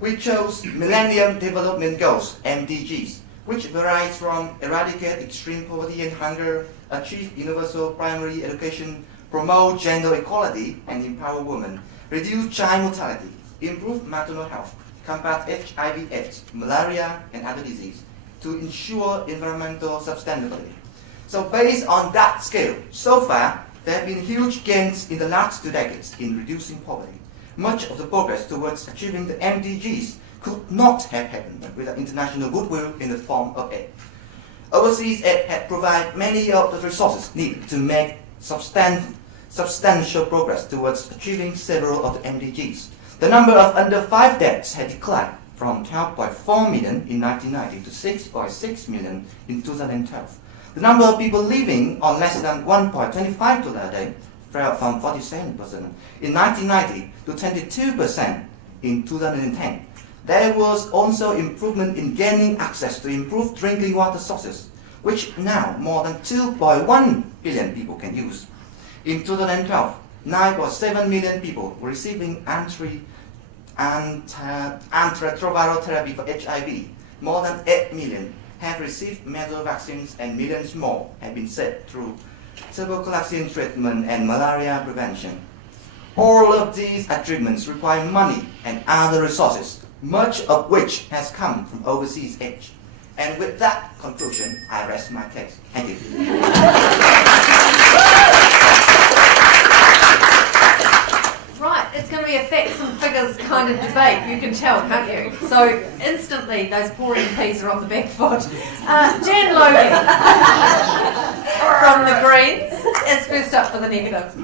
We chose Millennium Development Goals, MDGs, which varies from eradicate extreme poverty and hunger, achieve universal primary education, promote gender equality, and empower women. reduce child mortality, improve maternal health, combat HIV/AIDS, malaria, and other diseases, to ensure environmental sustainability. So based on that scale, so far, there have been huge gains in the last 2 decades in reducing poverty. Much of the progress towards achieving the MDGs could not have happened without international goodwill in the form of aid. Overseas aid had provided many of the resources needed to make substantial progress towards achieving several of the MDGs. The number of under 5 deaths had declined from 12.4 million in 1990 to 6.6 million in 2012. The number of people living on less than $1.25 a day fell from 47% in 1990 to 22% in 2010. There was also improvement in gaining access to improved drinking water sources, which now more than 2.1 billion people can use. In 2012, 9.7 million people were receiving antiretroviral therapy for HIV. More than 8 million have received measles vaccines, and millions more have been set through tuberculosis treatment and malaria prevention. All of these achievements require money and other resources, much of which has come from overseas aid. And with that conclusion, I rest my case. Thank you. Right, it's going to be a facts and figures kind of debate, you can tell, can't you? So instantly those poor MPs are on the back foot. Jan Logan from the Greens is first up for the negative.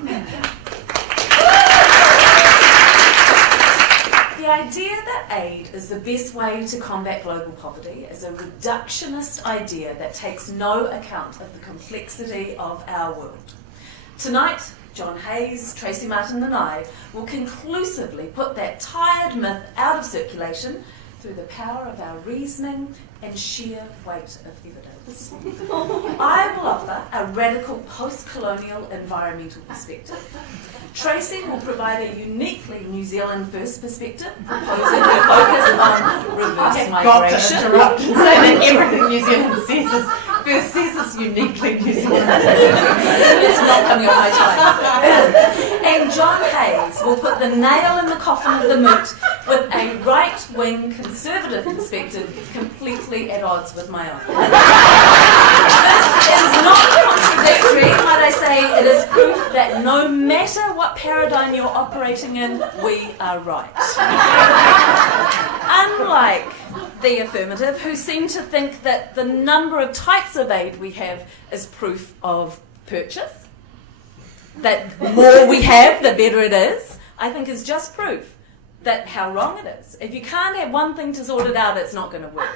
The idea that aid is the best way to combat global poverty is a reductionist idea that takes no account of the complexity of our world. Tonight, John Hayes, Tracy Martin and I will conclusively put that tired myth out of circulation through the power of our reasoning and sheer weight of evidence. I will offer a radical post-colonial environmental perspective. Tracy will provide a uniquely New Zealand first perspective, proposing a focus on reverse migration. Got to interrupt and say that everything New Zealand says is uniquely New Zealand. It's not coming on my time. And John Hayes will put the nail in the coffin of the moot with a right-wing conservative perspective completely at odds with my own. This is not contradictory, might I say. It is proof that no matter what paradigm you're operating in, we are right. Unlike the affirmative, who seem to think that the number of types of aid we have is proof of purchase, that the more we have, the better it is, I think is just proof that how wrong it is. If you can't have one thing to sort it out, it's not going to work.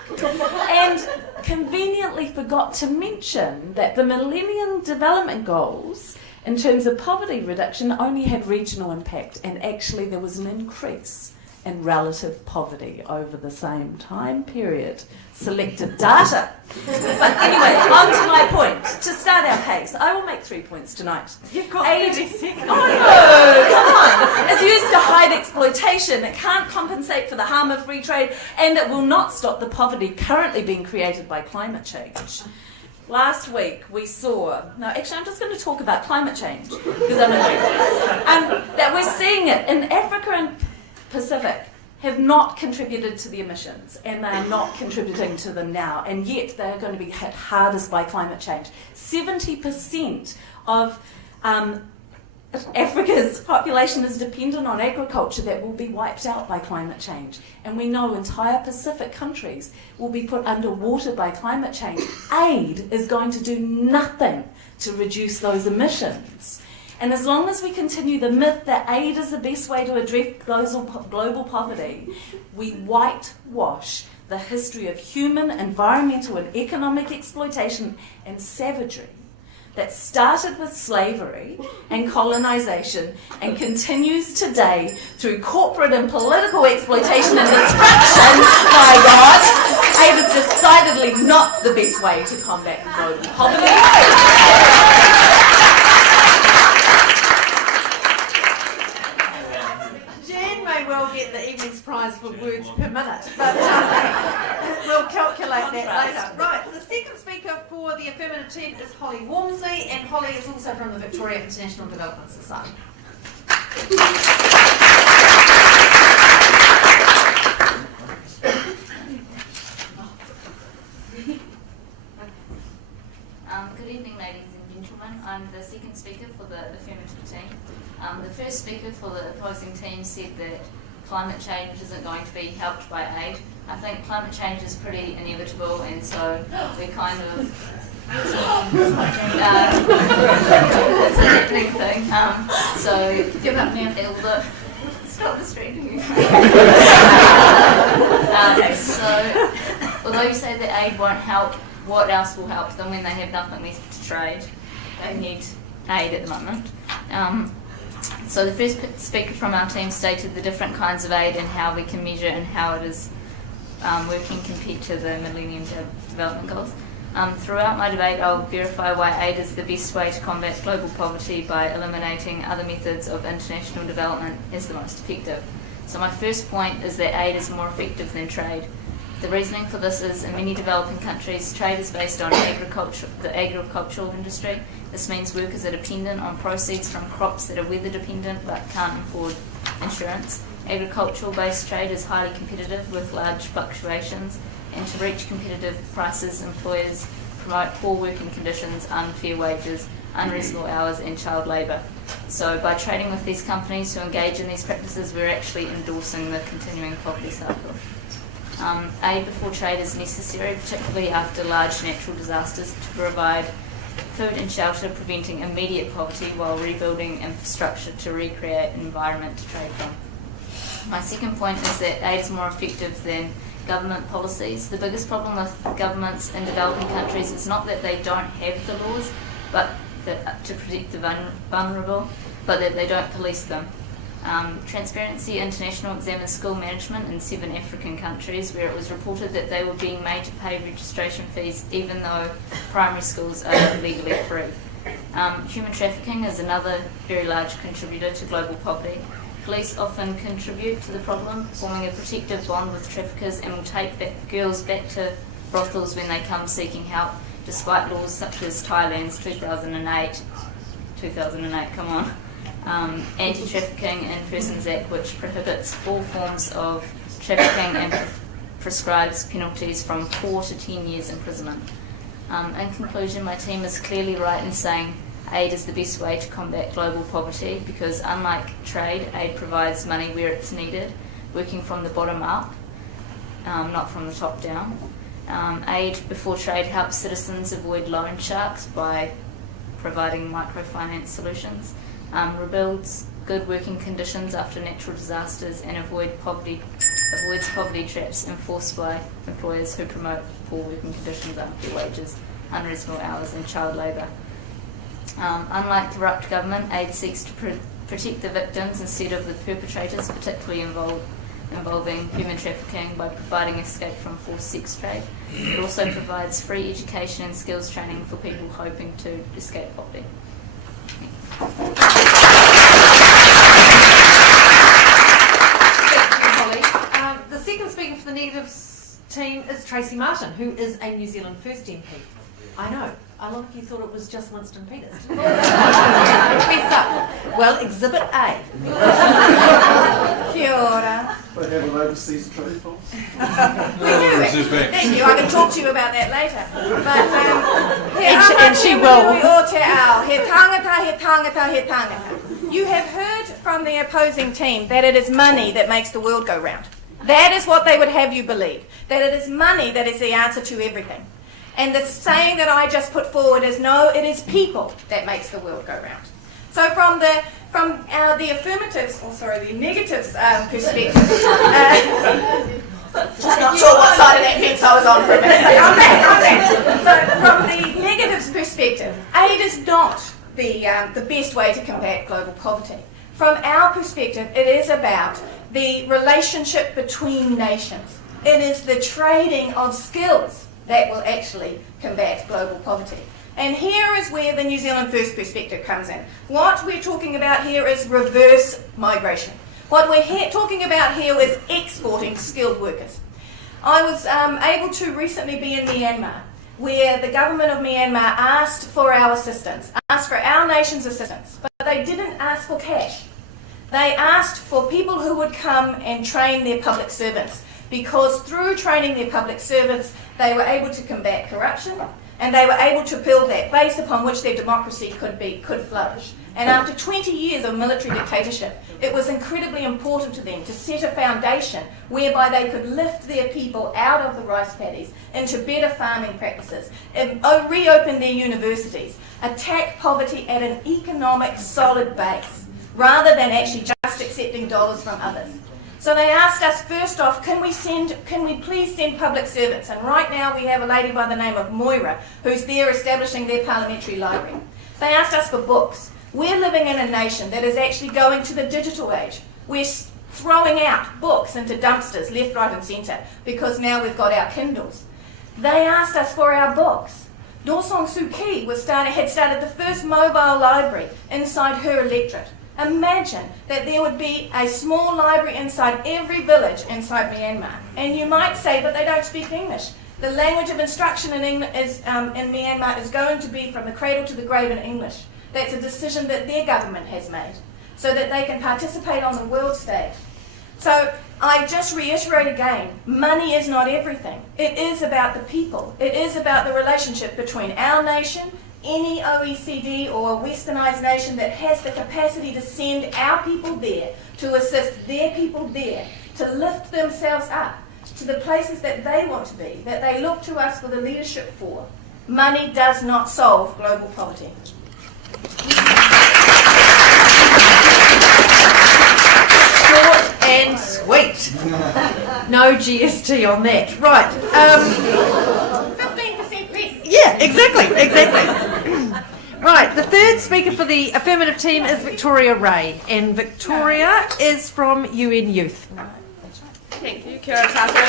And conveniently forgot to mention that the Millennium Development Goals, in terms of poverty reduction, only had regional impact, and actually there was an increase in relative poverty over the same time period. Selected data. But anyway, on to my point. To start our case, I will make 3 points tonight. You've got aid. 30 seconds. Oh no, come on. It's used to hide exploitation. It can't compensate for the harm of free trade, and it will not stop the poverty currently being created by climate change. Last week we saw, no, actually I'm just going to talk about climate change, because I'm that we're seeing it in Africa and Pacific have not contributed to the emissions, and they are not contributing to them now, and yet they are going to be hit hardest by climate change. 70% of Africa's population is dependent on agriculture that will be wiped out by climate change, and we know entire Pacific countries will be put underwater by climate change. Aid is going to do nothing to reduce those emissions. And as long as we continue the myth that aid is the best way to address global poverty, we whitewash the history of human, environmental and economic exploitation and savagery that started with slavery and colonisation and continues today through corporate and political exploitation and destruction. My God, aid is decidedly not the best way to combat global poverty. Will get the evening's prize for words per minute, but we'll calculate that later. Right, the second speaker for the affirmative team is Holly Walmsley, and Holly is also from the Victoria International Development Society. The first speaker for the opposing team said that climate change isn't going to be helped by aid. I think climate change is pretty inevitable, and so we're kind of it's a happening thing. So give up now, although stop distracting me. So although you say that aid won't help, what else will help them when they have nothing left to trade? They need aid at the moment. So the first speaker from our team stated the different kinds of aid and how we can measure and how it is working compared to the Millennium Development Goals. Throughout my debate, I'll verify why aid is the best way to combat global poverty by eliminating other methods of international development as the most effective. So my first point is that aid is more effective than trade. The reasoning for this is in many developing countries, trade is based on the agricultural industry. This means workers are dependent on proceeds from crops that are weather dependent but can't afford insurance. Agricultural-based trade is highly competitive with large fluctuations, and to reach competitive prices, employers promote poor working conditions, unfair wages, unreasonable hours and child labour. So by trading with these companies who engage in these practices, we're actually endorsing the continuing poverty cycle. Aid before trade is necessary, particularly after large natural disasters, to provide food and shelter, preventing immediate poverty while rebuilding infrastructure to recreate an environment to trade from. My second point is that aid is more effective than government policies. The biggest problem with governments in developing countries is not that they don't have the laws but to protect the vulnerable, but that they don't police them. Transparency International examined school management in 7 African countries where it was reported that they were being made to pay registration fees even though primary schools are legally free. Human trafficking is another very large contributor to global poverty. Police often contribute to the problem, forming a protective bond with traffickers, and will take girls back to brothels when they come seeking help, despite laws such as Thailand's 2008, come on, Anti-Trafficking in Persons Act, which prohibits all forms of trafficking and prescribes penalties from 4 to 10 years imprisonment. In conclusion, my team is clearly right in saying aid is the best way to combat global poverty because unlike trade, aid provides money where it's needed, working from the bottom up, not from the top down. Aid before trade helps citizens avoid loan sharks by providing microfinance solutions, rebuilds good working conditions after natural disasters, and avoids poverty traps enforced by employers who promote poor working conditions, unfair wages, unreasonable hours and child labour. Unlike corrupt government, aid seeks to protect the victims instead of the perpetrators, particularly involving human trafficking by providing escape from forced sex trade. It also provides free education and skills training for people hoping to escape poverty. The second speaker for the Negatives team is Tracy Martin, who is a New Zealand First MP. I know, a lot of you thought it was just Winston Peters. Fess up. Well, Exhibit A. Kia ora. They have an overseas trade policy. We do. Thank you. I can talk to you about that later. But and she will. He tangata. You have heard from the opposing team that it is money that makes the world go round. That is what they would have you believe. That it is money that is the answer to everything. And the saying that I just put forward is no, it is people that makes the world go round. So from the affirmatives, the negatives perspective, just not sure what side of that fence I was on for a minute. I'm back. So from the negatives perspective, aid is not the best way to combat global poverty. From our perspective, it is about the relationship between nations. It is the trading of skills that will actually combat global poverty. And here is where the New Zealand First perspective comes in. What we're talking about here is reverse migration. What we're talking about here is exporting skilled workers. I was able to recently be in Myanmar, where the government of Myanmar asked for our assistance, asked for our nation's assistance, but they didn't ask for cash. They asked for people who would come and train their public servants, because through training their public servants, they were able to combat corruption, and they were able to build that base upon which their democracy could flourish. And after 20 years of military dictatorship, it was incredibly important to them to set a foundation whereby they could lift their people out of the rice paddies into better farming practices, and reopen their universities, attack poverty at an economic solid base, rather than actually just accepting dollars from others. So they asked us, first off, can we please send public servants? And right now we have a lady by the name of Moira, who's there establishing their parliamentary library. They asked us for books. We're living in a nation that is actually going to the digital age. We're throwing out books into dumpsters left, right and centre because now we've got our Kindles. They asked us for our books. Daw Song Suu Kyi had started the first mobile library inside her electorate. Imagine that there would be a small library inside every village inside Myanmar. And you might say, but they don't speak English. The language of instruction in Myanmar is going to be from the cradle to the grave in English. That's a decision that their government has made so that they can participate on the world stage. So I just reiterate again, money is not everything. It is about the people. It is about the relationship between our nation, any OECD or westernised nation that has the capacity to send our people there, to assist their people there, to lift themselves up to the places that they want to be, that they look to us for the leadership for. Money does not solve global poverty. Short and sweet. No GST on that. Right. 15% less. Yeah, exactly. Right, the third speaker for the affirmative team is Victoria Ray, and Victoria is from UN Youth. Thank you, Kia ora tātou.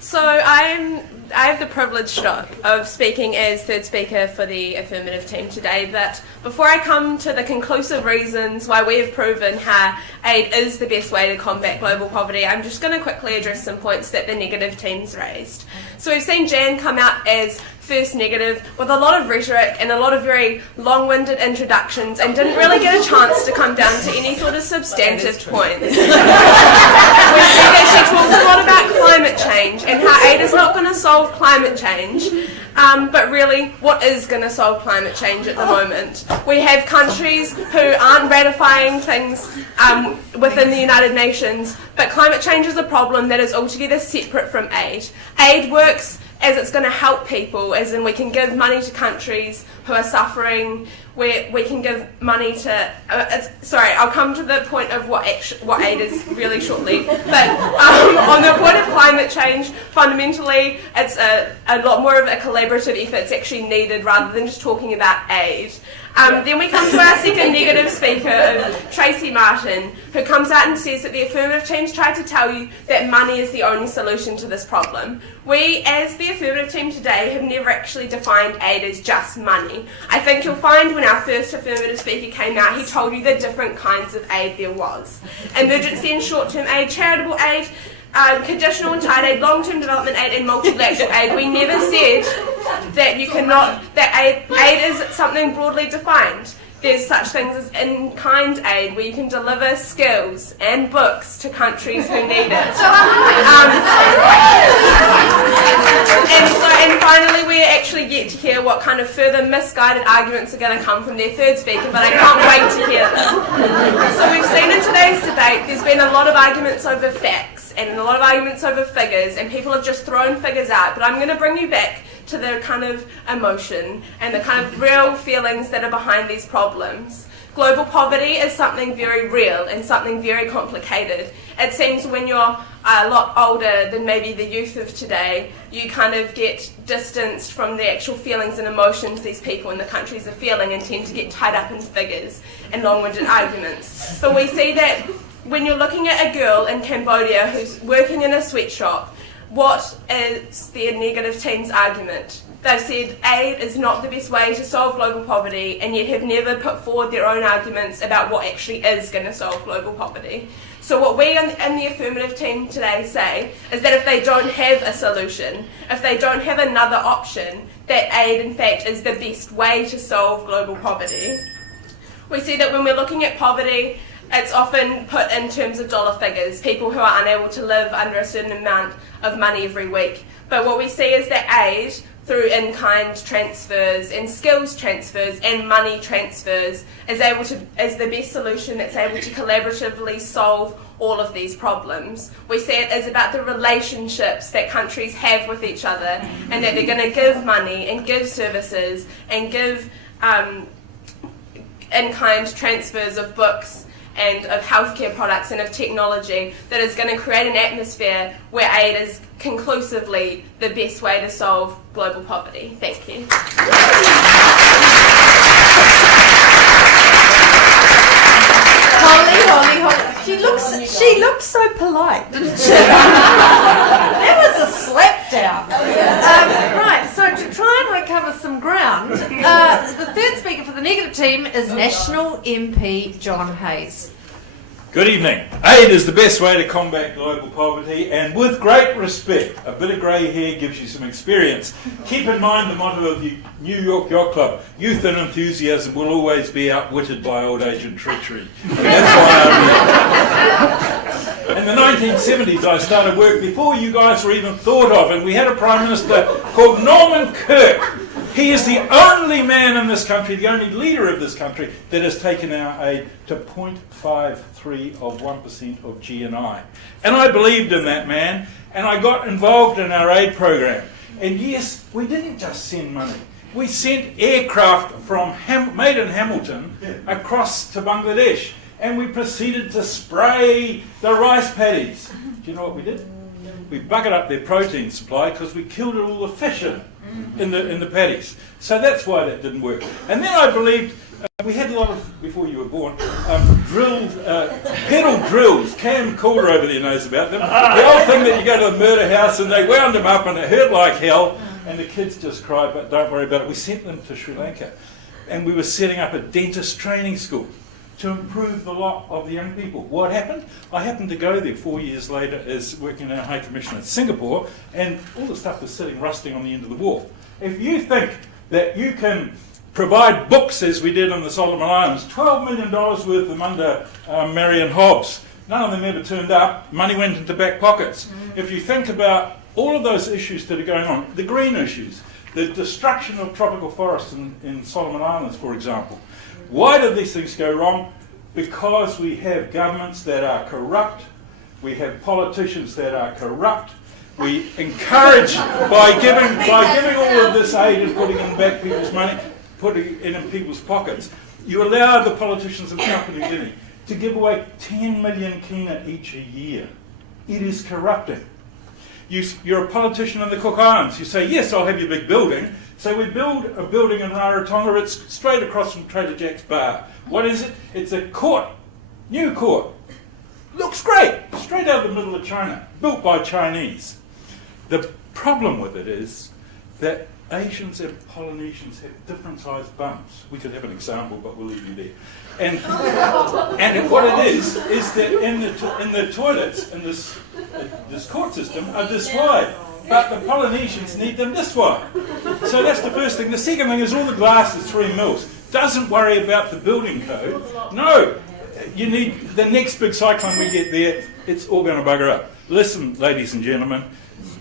So I have the privilege of speaking as third speaker for the affirmative team today, but before I come to the conclusive reasons why we have proven how aid is the best way to combat global poverty, I'm just going to quickly address some points that the negative teams raised. So we've seen Jan come out as first negative with a lot of rhetoric and a lot of very long-winded introductions and didn't really get a chance to come down to any sort of substantive points. We see that she talks a lot about climate change and how aid is not going to solve climate change, but really what is going to solve climate change at the moment. We have countries who aren't ratifying things within the United Nations, but climate change is a problem that is altogether separate from aid. Aid works as it's going to help people, as in we can give money to countries who are suffering, where we can give money to... I'll come to the point of what aid is really shortly, but on the point of climate change, fundamentally it's a lot more of a collaborative effort that's actually needed rather than just talking about aid. Then we come to our second negative speaker, Tracy Martin, who comes out and says that the affirmative team's tried to tell you that money is the only solution to this problem. We, as the affirmative team today, have never actually defined aid as just money. I think you'll find when our first affirmative speaker came out, he told you the different kinds of aid there was. Emergency and short-term aid, charitable aid, conditional and tied aid, long-term development aid and multilateral aid. We never said that aid is something broadly defined. There's such things as in-kind aid, where you can deliver skills and books to countries who need it. And finally, we're actually yet to hear what kind of further misguided arguments are going to come from their third speaker, but I can't wait to hear them. So we've seen in today's debate, there's been a lot of arguments over facts and a lot of arguments over figures, and people have just thrown figures out, but I'm going to bring you back to the kind of emotion and the kind of real feelings that are behind these problems. Global poverty is something very real and something very complicated. It seems when you're a lot older than maybe the youth of today, you kind of get distanced from the actual feelings and emotions these people in the countries are feeling and tend to get tied up in figures and long-winded arguments. But we see that when you're looking at a girl in Cambodia who's working in a sweatshop, what is their negative team's argument? They've said aid is not the best way to solve global poverty, and yet have never put forward their own arguments about what actually is going to solve global poverty. So what we in the affirmative team today say is that if they don't have a solution, if they don't have another option, that aid in fact is the best way to solve global poverty. We see that when we're looking at poverty, it's often put in terms of dollar figures, people who are unable to live under a certain amount of money every week. But what we see is that aid, through in-kind transfers and skills transfers and money transfers is the best solution that's able to collaboratively solve all of these problems. We see it as about the relationships that countries have with each other, and that they're going to give money and give services and give in-kind transfers of books and of healthcare products and of technology that is going to create an atmosphere where aid is conclusively the best way to solve global poverty. Thank you. Holly. She looked so polite, didn't she? That was a slap down. Right, so to try and recover some ground, the third speaker for the negative team is National MP John Hayes. Good evening. Aid is the best way to combat global poverty, and with great respect, a bit of grey hair gives you some experience. Keep in mind the motto of the New York Yacht Club: youth and enthusiasm will always be outwitted by old age and treachery. And that's why in the 1970s I started work before you guys were even thought of, and we had a Prime Minister called Norman Kirk. He is the only man in this country, the only leader of this country, that has taken our aid to 0.53 of 1% of GNI. And I believed in that man, and I got involved in our aid program. And yes, we didn't just send money. We sent aircraft from made in Hamilton across to Bangladesh, and we proceeded to spray the rice paddies. Do you know what we did? We bucketed up their protein supply because we killed all the fish in the paddies. So that's why that didn't work. And then I believed, we had a lot of, before you were born, pedal drills. Cam Calder over there knows about them. The old thing that you go to the murder house and they wound them up and it hurt like hell, and the kids just cried, but don't worry about it. We sent them to Sri Lanka, and we were setting up a dentist training school to improve the lot of the young people. What happened? I happened to go there 4 years later as working in our High Commission in Singapore, and all the stuff was sitting rusting on the end of the wharf. If you think that you can provide books as we did on the Solomon Islands, $12 million worth of them under Marion Hobbs, none of them ever turned up, money went into back pockets. If you think about all of those issues that are going on, the green issues, the destruction of tropical forests in Solomon Islands, for example, why do these things go wrong? Because we have governments that are corrupt, we have politicians that are corrupt, we encourage, by giving all of this aid and putting in back people's money, putting it in people's pockets, you allow the politicians in Papua New Guinea to give away 10 million kina each a year. It is corrupting. You're a politician in the Cook Islands, you say, yes, I'll have your big building. So we build a building in Rarotonga, it's straight across from Trader Jack's bar. What is it? It's a court, new court. Looks great, straight out of the middle of China, built by Chinese. The problem with it is that Asians and Polynesians have different sized bums. We could have an example, but we'll leave you there. And what it is that in the toilets in this court system are this wide. But the Polynesians need them this wide. So that's the first thing. The second thing is all the glass is 3 mils. Doesn't worry about the building code. No, you need the next big cyclone we get there, it's all going to bugger up. Listen, ladies and gentlemen,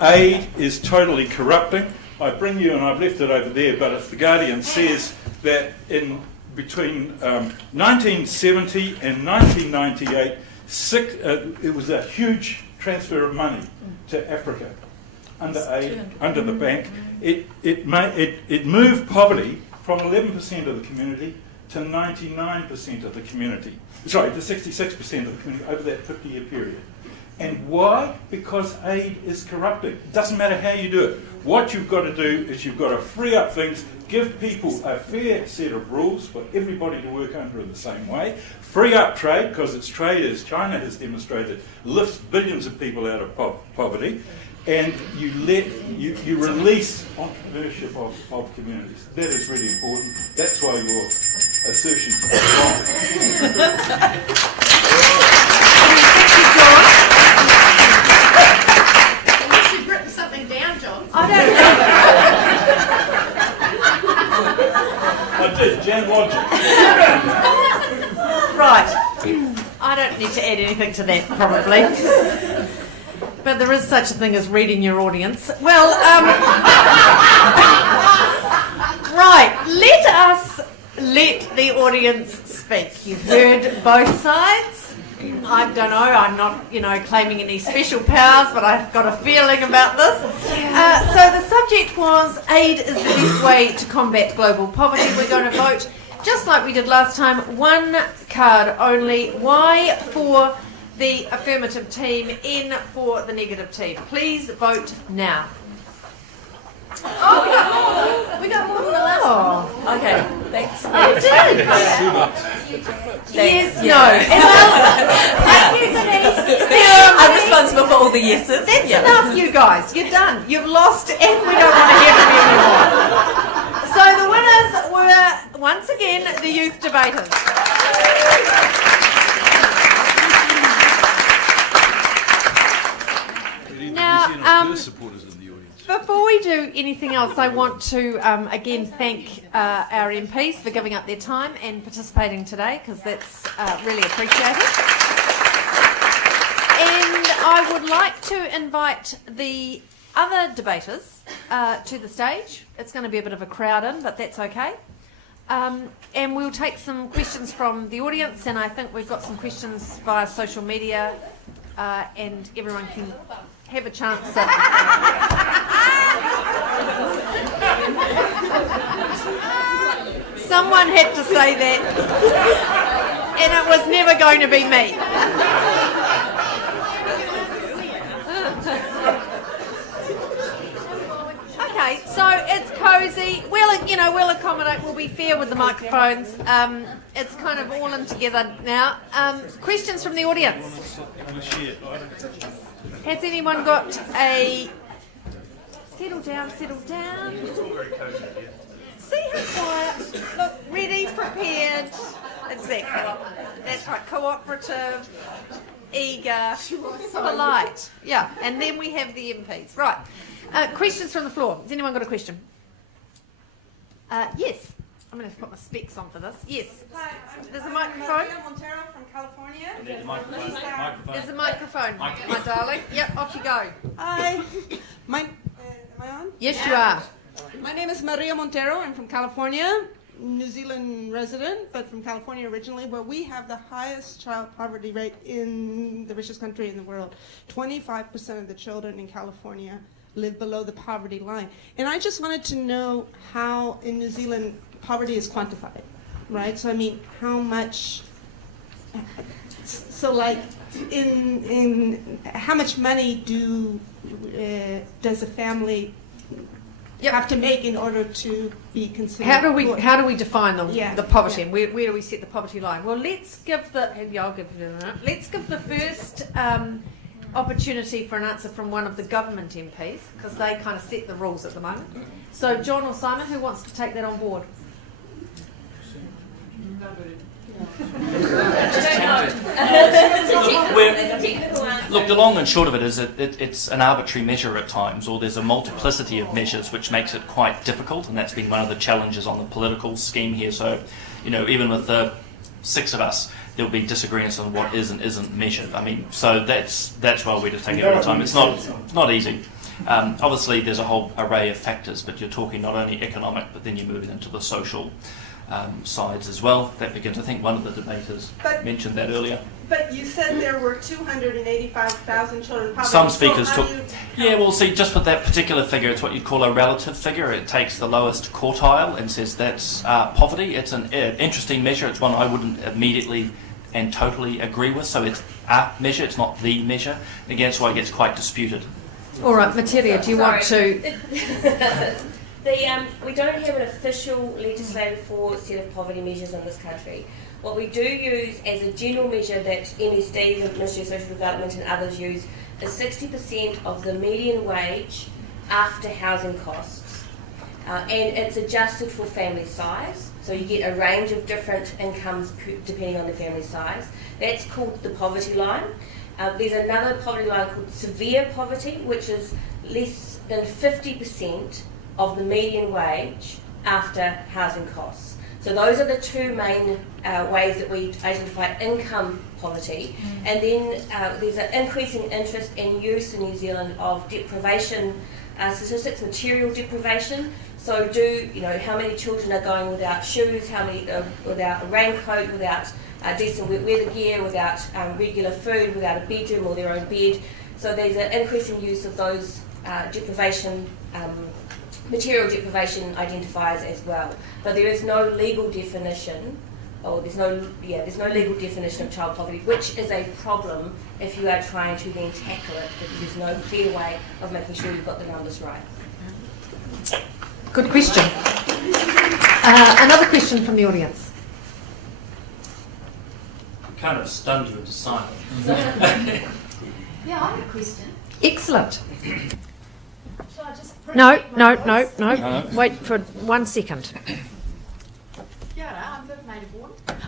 aid is totally corrupting. I bring you, and I've left it over there, but it's The Guardian says that in between 1970 and 1998, it was a huge transfer of money to Africa under aid, under the bank. It moved poverty from 11% of the community to 99% of the community. Sorry, to 66% of the community over that 50-year period. And why? Because aid is corrupting. It doesn't matter how you do it. What you've got to do is you've got to free up things, give people a fair set of rules for everybody to work under in the same way, free up trade, because it's trade, as China has demonstrated, lifts billions of people out of poverty, and you release entrepreneurship of communities. That is really important. That's why your assertions are wrong. Unless you've written something down, John. I don't I did, Jan Logic. Right. I don't need to add anything to that, probably. but there is such a thing as reading your audience. Well, right, let the audience speak. You've heard both sides. I don't know, I'm not, claiming any special powers, but I've got a feeling about this. So the subject was aid is the best way to combat global poverty. We're going to vote, just like we did last time, one card only. Y for the affirmative team, N for the negative team. Please vote now. Oh, we got more than the last one. Okay, thanks. Oh, we did. Yes, no. Well, thank you, Denise. I'm responsible for all the yeses. That's enough, you guys. You're done. You've lost, and we don't want to hear from you anymore. So the winners were, once again, the youth debaters. Now, before we do anything else, I want to again thank our MPs for giving up their time and participating today, because that's really appreciated. And I would like to invite the other debaters to the stage. It's going to be a bit of a crowd in, but that's okay. And we'll take some questions from the audience, and I think we've got some questions via social media, and everyone can have a chance. Someone had to say that, and it was never going to be me. Okay, so it's cosy. We'll accommodate. We'll be fair with the microphones. It's kind of all in together now. Questions from the audience. Has anyone got a... Settle down. See how quiet. Look, ready, prepared. Exactly. That's right. Cooperative, eager, polite. Yeah, and then we have the MPs. Right. Questions from the floor. Has anyone got a question? Yes. I'm going to put my specs on for this. Yes. Hi, there's a microphone. I'm Montero from California. There's a microphone, my darling. Yep, off you go. Hi. Am I on? Yes, you are. My name is Maria Montero. I'm from California, New Zealand resident, but from California originally, where we have the highest child poverty rate in the richest country in the world. 25% of the children in California live below the poverty line. And I just wanted to know how in New Zealand poverty is quantified, right? So I mean, how much, so like in how much money does a family have to make in order to be considered poor? How do we define the poverty, and where do we set the poverty line? Well, let's give the first opportunity for an answer from one of the government MPs, because they kind of set the rules at the moment. So John or Simon, who wants to take that on board? Look, the long and short of it is that it's an arbitrary measure at times, or there's a multiplicity of measures which makes it quite difficult, and that's been one of the challenges on the political scheme here. So, even with the 6 of us, there'll be disagreements on what is and isn't measured. I mean, so that's why we're just taking it at a time. It's not easy. Obviously, there's a whole array of factors, but you're talking not only economic, but then you're moving into the social sides as well. That begins, I think one of the debaters mentioned that earlier. But you said there were 285,000 children. Some speakers took... Yeah, well, see, just with that particular figure, it's what you'd call a relative figure. It takes the lowest quartile and says that's poverty. It's an interesting measure. It's one I wouldn't immediately and totally agree with. So it's a measure, it's not the measure. Again, that's why it gets quite disputed. All right, Materia, do you want to... We don't have an official legislated for set of poverty measures in this country. What we do use as a general measure that MSD, the Ministry of Social Development, and others use is 60% of the median wage after housing costs. And it's adjusted for family size. So you get a range of different incomes depending on the family size. That's called the poverty line. There's another poverty line called severe poverty, which is less than 50% of the median wage after housing costs. So those are the two main ways that we identify income poverty. And then there's an increasing interest and use in New Zealand of deprivation statistics, material deprivation. So how many children are going without shoes, how many without a raincoat, without decent weather gear, without regular food, without a bedroom or their own bed. So there's an increasing use of those material deprivation identifiers as well. But there is no legal definition, or there's no legal definition of child poverty, which is a problem if you are trying to then tackle it, because there's no clear way of making sure you've got the numbers right. Good question. Another question from the audience. Kind of stunned you into silence. Yeah, I have a question. Excellent. Shall I just No. No. Wait for 1 second.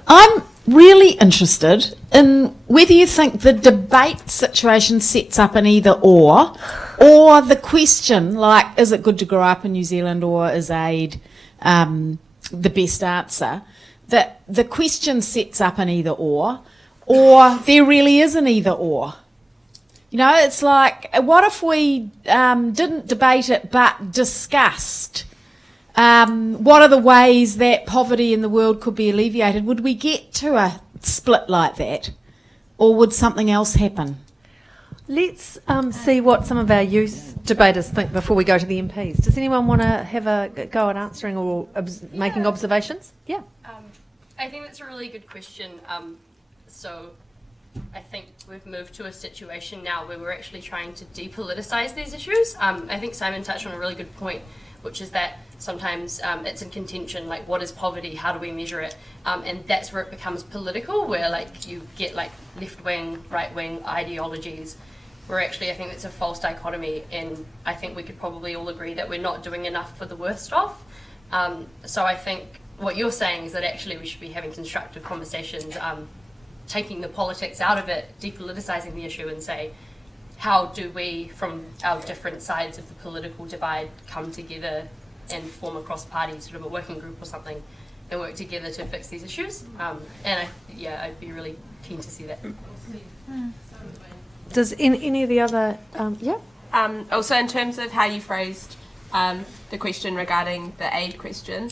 I'm really interested in whether you think the debate situation sets up an either or the question, like, is it good to grow up in New Zealand or is aid the best answer, that the question sets up an either or there really is an either or. You know, it's like, what if we didn't debate it but discussed what are the ways that poverty in the world could be alleviated? Would we get to a split like that, or would something else happen? Let's see what some of our youth debaters think before we go to the MPs. Does anyone want to have a go at answering or making observations? Yeah. I think that's a really good question. So I think we've moved to a situation now where we're actually trying to depoliticize these issues. I think Simon touched on a really good point, which is that sometimes it's in contention, like, what is poverty, how do we measure it, and that's where it becomes political, where like you get like left-wing, right-wing ideologies, where actually I think it's a false dichotomy, and I think we could probably all agree that we're not doing enough for the worst off. So I think what you're saying is that actually we should be having constructive conversations, taking the politics out of it, depoliticizing the issue, and say, how do we, from our different sides of the political divide, come together and form a cross-party sort of a working group or something and work together to fix these issues? And I'd be really keen to see that. Does any of the other, Also, in terms of how you phrased the question regarding the aid question,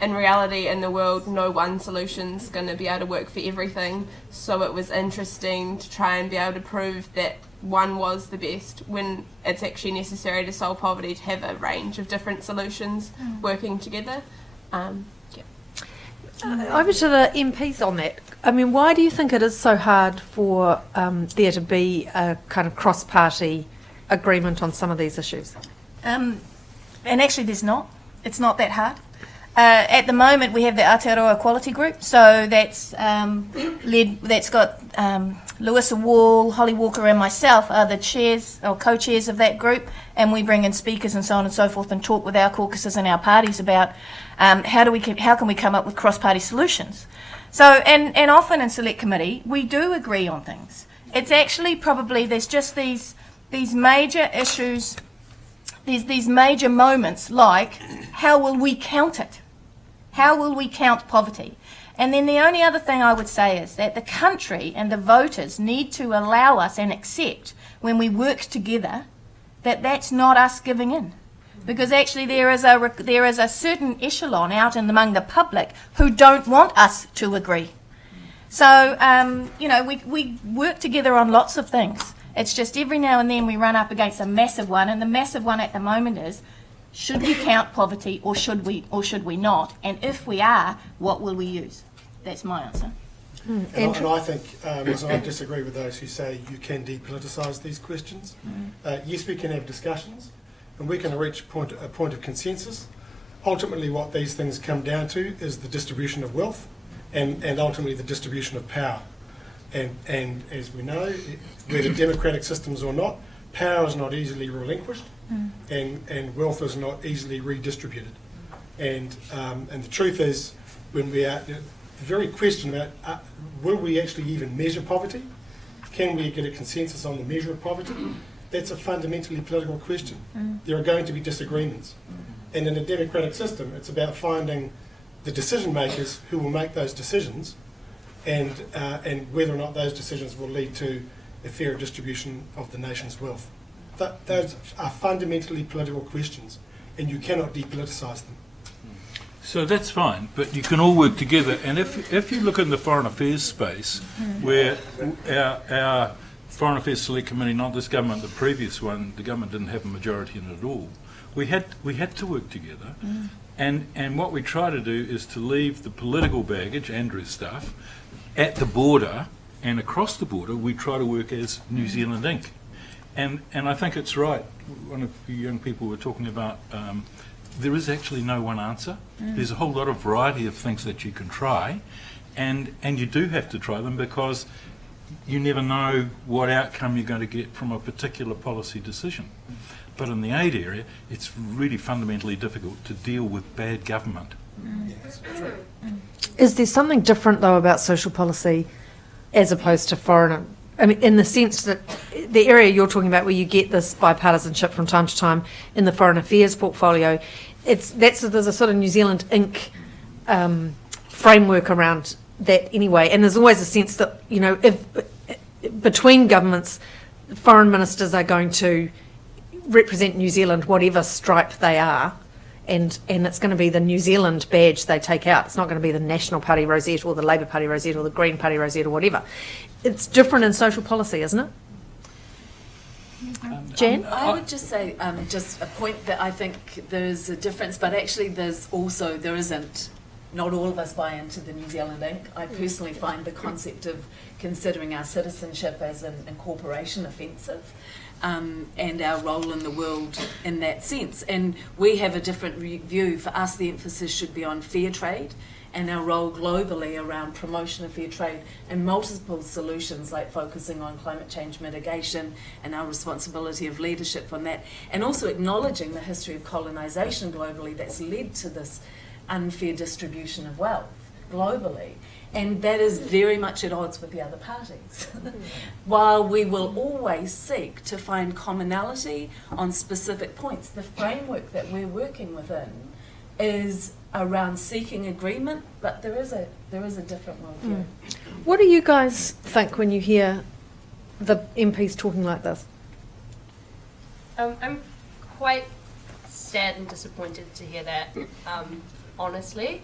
in reality, in the world, no one solution's going to be able to work for everything. So it was interesting to try and be able to prove that one was the best when it's actually necessary to solve poverty to have a range of different solutions working together. over to the MPs on that. I mean, why do you think it is so hard for there to be a kind of cross-party agreement on some of these issues? And actually there's not. It's not that hard. At the moment we have the Aotearoa Equality Group, so that's got Louisa Wall, Holly Walker and myself are the chairs or co-chairs of that group, and we bring in speakers and so on and so forth and talk with our caucuses and our parties about how can we come up with cross-party solutions. So, and often in select committee we do agree on things. It's actually probably there's just these major issues, these major moments, like how will we count it? How will we count poverty? And then the only other thing I would say is that the country and the voters need to allow us and accept when we work together that that's not us giving in. Because actually there is a certain echelon out among the public who don't want us to agree. So, we work together on lots of things. It's just every now and then we run up against a massive one, and the massive one at the moment is, should we count poverty or should we not? And if we are, what will we use? That's my answer. And I think, as I disagree with those who say you can depoliticise these questions. Yes, we can have discussions, and we can reach a point of consensus. Ultimately, what these things come down to is the distribution of wealth, and ultimately the distribution of power. And as we know, whether democratic systems or not, power is not easily relinquished, and wealth is not easily redistributed. And the truth is, when we are the very question about will we actually even measure poverty? Can we get a consensus on the measure of poverty? That's a fundamentally political question. There are going to be disagreements. And in a democratic system, it's about finding the decision makers who will make those decisions, and whether or not those decisions will lead to a fairer distribution of the nation's wealth. Those are fundamentally political questions, and you cannot depoliticise them. So that's fine, but you can all work together. And if you look in the Foreign Affairs space, where our Foreign Affairs Select Committee, not this government, the previous one, the government didn't have a majority in it at all. We had to work together, and what we try to do is to leave the political baggage, Andrew's stuff, at the border, and across the border we try to work as New Zealand Inc. And I think it's right. One of the young people were talking about. There is actually no one answer. There's a whole lot of variety of things that you can try, and you do have to try them because you never know what outcome you're going to get from a particular policy decision. But in the aid area, it's really fundamentally difficult to deal with bad government. Is there something different, though, about social policy as opposed to foreign? I mean, in the sense that the area you're talking about where you get this bipartisanship from time to time in the foreign affairs portfolio, there's a sort of New Zealand Inc. Framework around that anyway. And there's always a sense that, you know, if between governments, foreign ministers are going to represent New Zealand, whatever stripe they are, and it's going to be the New Zealand badge they take out. It's not going to be the National Party rosette or the Labour Party rosette or the Green Party rosette or whatever. It's different in social policy, isn't it? Jan? I would just say, just a point that I think there's a difference, but actually there isn't. Not all of us buy into the New Zealand Inc. I personally find the concept of considering our citizenship as an incorporation offensive. And our role in the world in that sense. And we have a different view. For us, the emphasis should be on fair trade and our role globally around promotion of fair trade and multiple solutions like focusing on climate change mitigation and our responsibility of leadership on that, and also acknowledging the history of colonisation globally that's led to this unfair distribution of wealth globally. And that is very much at odds with the other parties. While we will always seek to find commonality on specific points, the framework that we're working within is around seeking agreement, but there is a different worldview. What do you guys think when you hear the MPs talking like this? I'm quite sad and disappointed to hear that, honestly.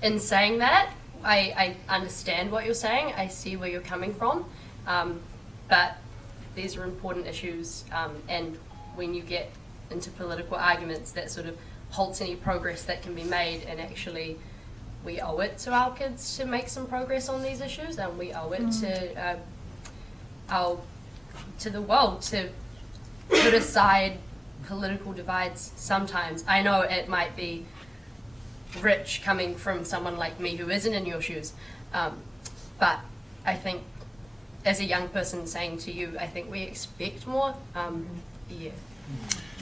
In saying that, I understand what you're saying. I see where you're coming from. But these are important issues. And when you get into political arguments, that sort of halts any progress that can be made. And actually, we owe it to our kids to make some progress on these issues. And we owe it to the world to put aside political divides sometimes. I know it might be rich coming from someone like me who isn't in your shoes, but I think as a young person saying to you, I think we expect more.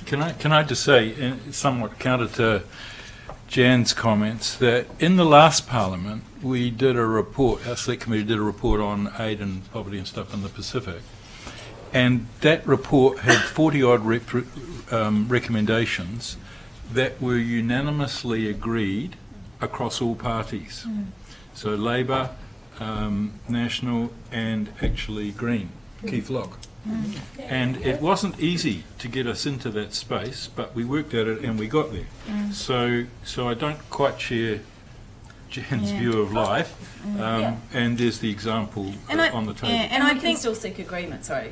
Can I just say, somewhat counter to Jan's comments, that in the last Parliament we did a report, our Select Committee did a report on aid and poverty and stuff in the Pacific, and that report had 40-odd recommendations that were unanimously agreed across all parties. So Labour, National and actually Green, Keith Locke. And it wasn't easy to get us into that space, but we worked at it and we got there. So I don't quite share Jan's view of life, and there's the example on the table. And I think still seek agreement. Sorry,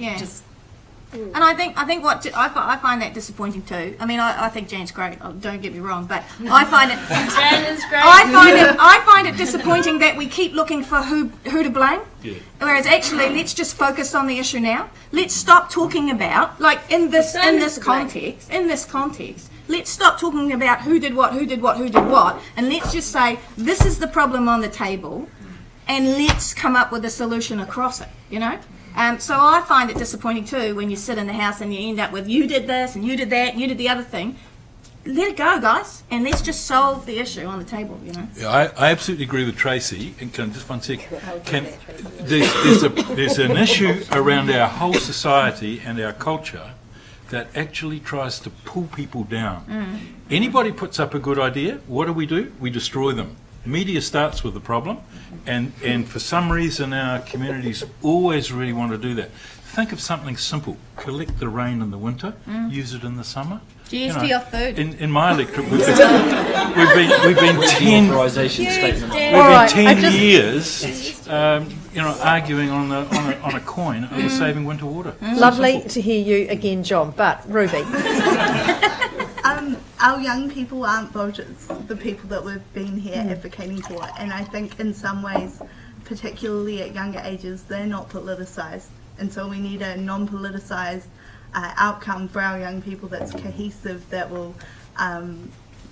And I think what I find that disappointing too. I mean, I think Jan's great. Don't get me wrong, but I find it. Jan is great. I find it disappointing that we keep looking for who to blame. Whereas actually, let's just focus on the issue now. Let's stop talking about in this context. Let's stop talking about who did what, and let's just say this is the problem on the table, and let's come up with a solution across it. You know. So I find it disappointing too when you sit in the House and you end up with you did this and you did that and you did the other thing. Let it go, guys, and let's just solve the issue on the table, you know. Yeah, I absolutely agree with Tracy. And can just one sec. There's an issue around our whole society and our culture that actually tries to pull people down. Anybody puts up a good idea, what do? We destroy them. Media starts with the problem, and for some reason our communities always really want to do that. Think of something simple. Collect the rain in the winter, use it in the summer. Use for your food. In my electorate, we've been 10 Authorisation statement. We've been 10 years, arguing on a coin over saving winter water. Lovely to hear you again, John. But Ruby, our young people aren't voters, the people that we've been here advocating for, and I think in some ways, particularly at younger ages, they're not politicised, and so we need a non-politicised outcome for our young people that's cohesive, that will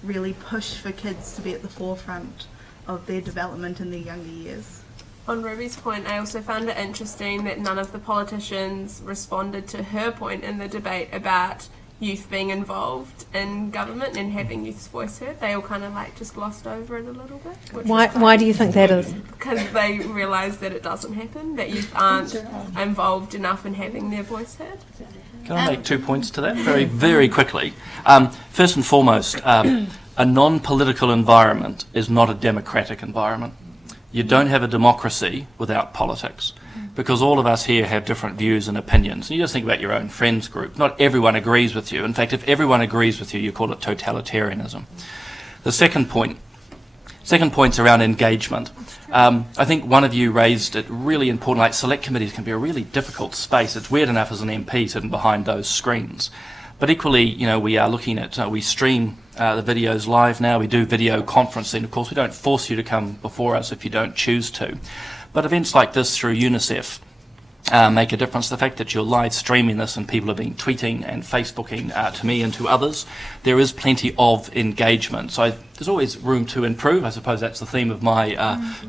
really push for kids to be at the forefront of their development in their younger years. On Ruby's point, I also found it interesting that none of the politicians responded to her point in the debate about youth being involved in government and having youth's voice heard. They all kind of like just glossed over it a little bit. why do you think that is? Because they realise that it doesn't happen, that youth aren't involved enough in having their voice heard. Can I make 2 points to that very, very quickly? First and foremost, a non-political environment is not a democratic environment. You don't have a democracy without politics, because all of us here have different views and opinions. And you just think about your own friends group. Not everyone agrees with you. In fact, if everyone agrees with you, you call it totalitarianism. The second point's around engagement. I think one of you raised it really important, like select committees can be a really difficult space. It's weird enough as an MP sitting behind those screens. But equally, we are looking at, we stream the videos live now, we do video conferencing. Of course, we don't force you to come before us if you don't choose to. But events like this through UNICEF make a difference. The fact that you're live streaming this and people have been tweeting and Facebooking to me and to others, there is plenty of engagement. So there's always room to improve. I suppose that's the theme of my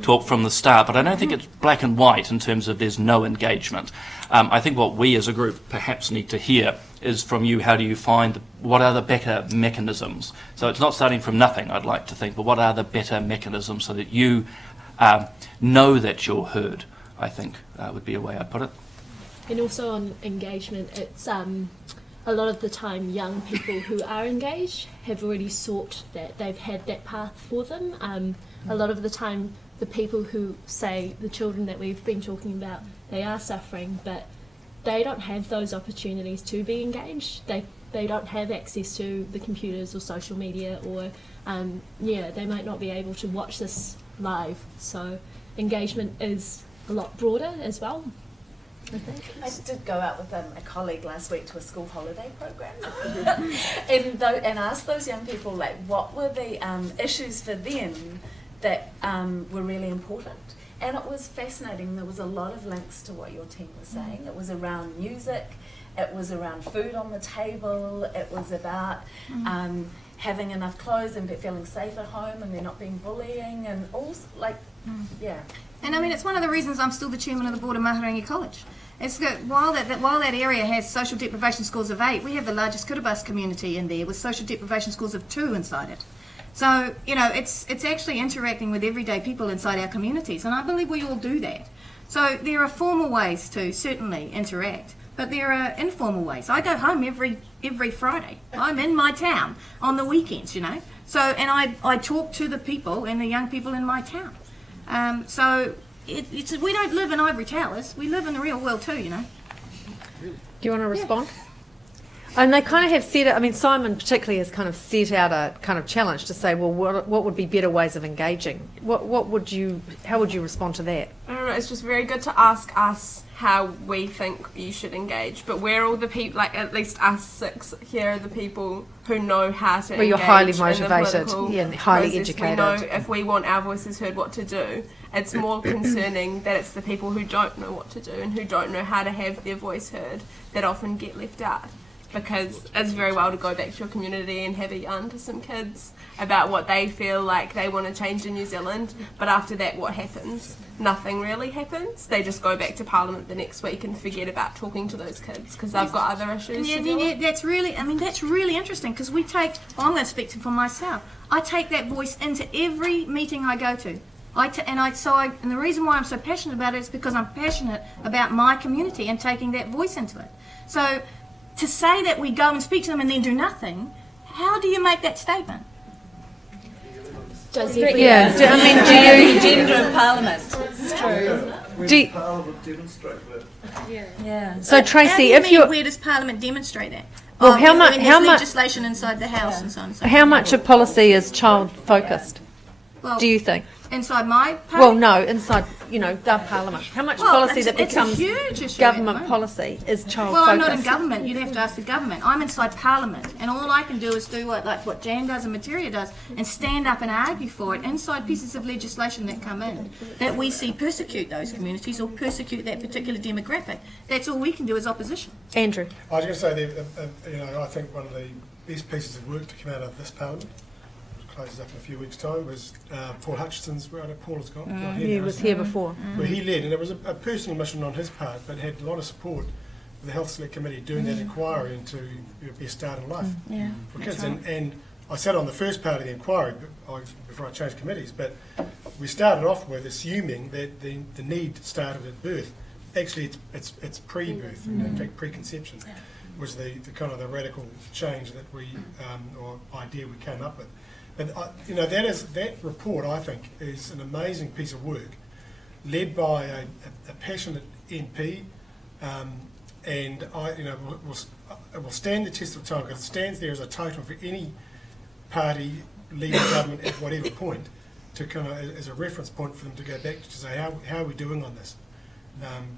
talk from the start. But I don't think it's black and white in terms of there's no engagement. I think what we as a group perhaps need to hear is from you, how do you find, what are the better mechanisms? So it's not starting from nothing, I'd like to think, but what are the better mechanisms so that you know that you're heard, I think would be a way I'd put it. And also on engagement, it's a lot of the time young people who are engaged have already sought that, they've had that path for them. A lot of the time the people who say, the children that we've been talking about, they are suffering, but they don't have those opportunities to be engaged. They don't have access to the computers or social media, or they might not be able to watch this live. So engagement is a lot broader as well, I think. I did go out with a colleague last week to a school holiday program and asked those young people, like, what were the issues for them that were really important. And it was fascinating. There was a lot of links to what your team was saying. It was around music, it was around food on the table, it was about having enough clothes and feeling safe at home and there not being bullying and all, yeah. And I mean, it's one of the reasons I'm still the chairman of the board of Mahurangi College. It's that while that area has social deprivation scores of 8, we have the largest Kiribati community in there with social deprivation scores of 2 inside it. So, it's actually interacting with everyday people inside our communities, and I believe we all do that. So there are formal ways to certainly interact, but there are informal ways. I go home every Friday. I'm in my town on the weekends, So, and I talk to the people and the young people in my town. So we don't live in ivory towers. We live in the real world too, Do you want to respond? And they kind of have set it, I mean, Simon particularly has kind of set out a kind of challenge to say, well, what would be better ways of engaging? How would you respond to that? I don't know, it's just very good to ask us how we think you should engage, but we're all the people, like at least us 6 here are the people who know how to engage. Well, you're highly motivated, and highly process. educated. We know if we want our voices heard what to do. It's more concerning that it's the people who don't know what to do and who don't know how to have their voice heard that often get left out. Because it's very well to go back to your community and have a yarn to some kids about what they feel like they want to change in New Zealand, but after that what happens? Nothing really happens. They just go back to Parliament the next week and forget about talking to those kids because they've got other issues to deal with. That's really interesting because we take, I'm going to speak for myself, I take that voice into every meeting I go to. And the reason why I'm so passionate about it is because I'm passionate about my community and taking that voice into it. So to say that we go and speak to them and then do nothing, how do you make that statement? Does Yeah, I mean, do you... Agenda of Parliament. It's true. When Do you- Parliament demonstrate that? Yeah. So, How Tracy, do you if mean, you're... where does Parliament demonstrate that? Well, Oh, how when- mu- when how there's mu- legislation inside the House and so on and so How forth. much of policy is child-focused, Well, do you think? inside my party? Well, no, inside, the Parliament. How much Well, policy it's- that it's a becomes huge issue at the government moment. policy is child-focused? Well, I'm not in government. You'd have to ask the government. I'm inside Parliament, and all I can do is do what Jan does and Materia does, and stand up and argue for it inside pieces of legislation that come in that we see persecute those communities or persecute that particular demographic. That's all we can do as opposition. Andrew. I was going to say that, I think one of the best pieces of work to come out of this Parliament, which closes up in a few weeks' time, was Paul Hutchinson's. I know Paul has got. not He now, was isn't here before. Where he led, and it was a personal mission on his part, but had a lot of support for the Health Select Committee doing that inquiry into best start in life for kids. that's right. And I sat on the first part of the inquiry before I changed committees, but we started off with assuming that the need started at birth. Actually, it's pre-birth, in fact, preconception was the kind of the radical change that we or idea we came up with. But that report, I think, is an amazing piece of work, led by a passionate MP, and it will stand the test of time because it stands there as a totem for any party leading government at whatever point, to kind of as a reference point for them to go back to say how are we doing on this,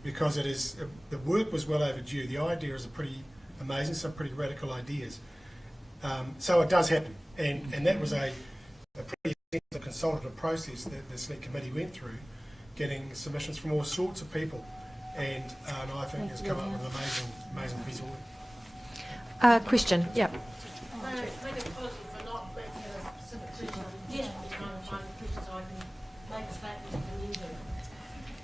because it is the work was well overdue. The idea is pretty amazing, some pretty radical ideas. So it does happen, and that was a pretty extensive consultative process that the Select Committee went through, getting submissions from all sorts of people, and I think has come up with an amazing piece of work. Question, yeah.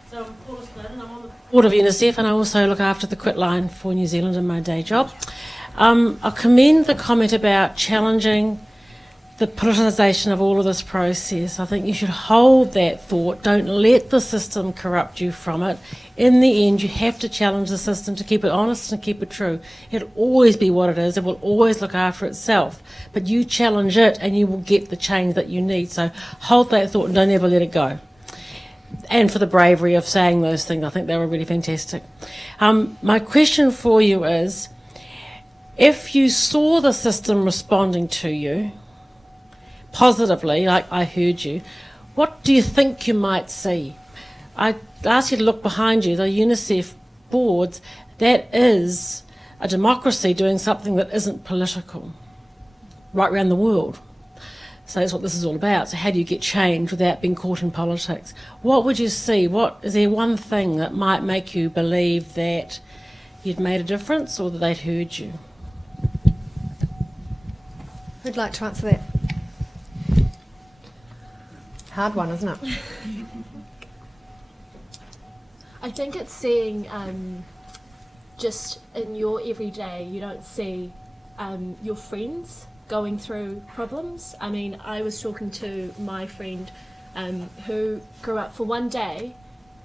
So I'm Paula Spurden, I'm on the board of UNICEF, and I also look after the quit line for New Zealand in my day job. I commend the comment about challenging the politicisation of all of this process. I think you should hold that thought. Don't let the system corrupt you from it. In the end, you have to challenge the system to keep it honest and keep it true. It'll always be what it is. It will always look after itself. But you challenge it and you will get the change that you need. So hold that thought and don't ever let it go. And for the bravery of saying those things, I think they were really fantastic. My question for you is, if you saw the system responding to you positively, like I heard you, what do you think you might see? I ask you to look behind you, the UNICEF boards, that is a democracy doing something that isn't political right around the world. So that's what this is all about. So how do you get change without being caught in politics? What would you see? Is there one thing that might make you believe that you'd made a difference or that they'd heard you? Who'd like to answer that? Hard one, isn't it? I think it's seeing just in your everyday, you don't see your friends going through problems. I mean, I was talking to my friend who grew up for one day.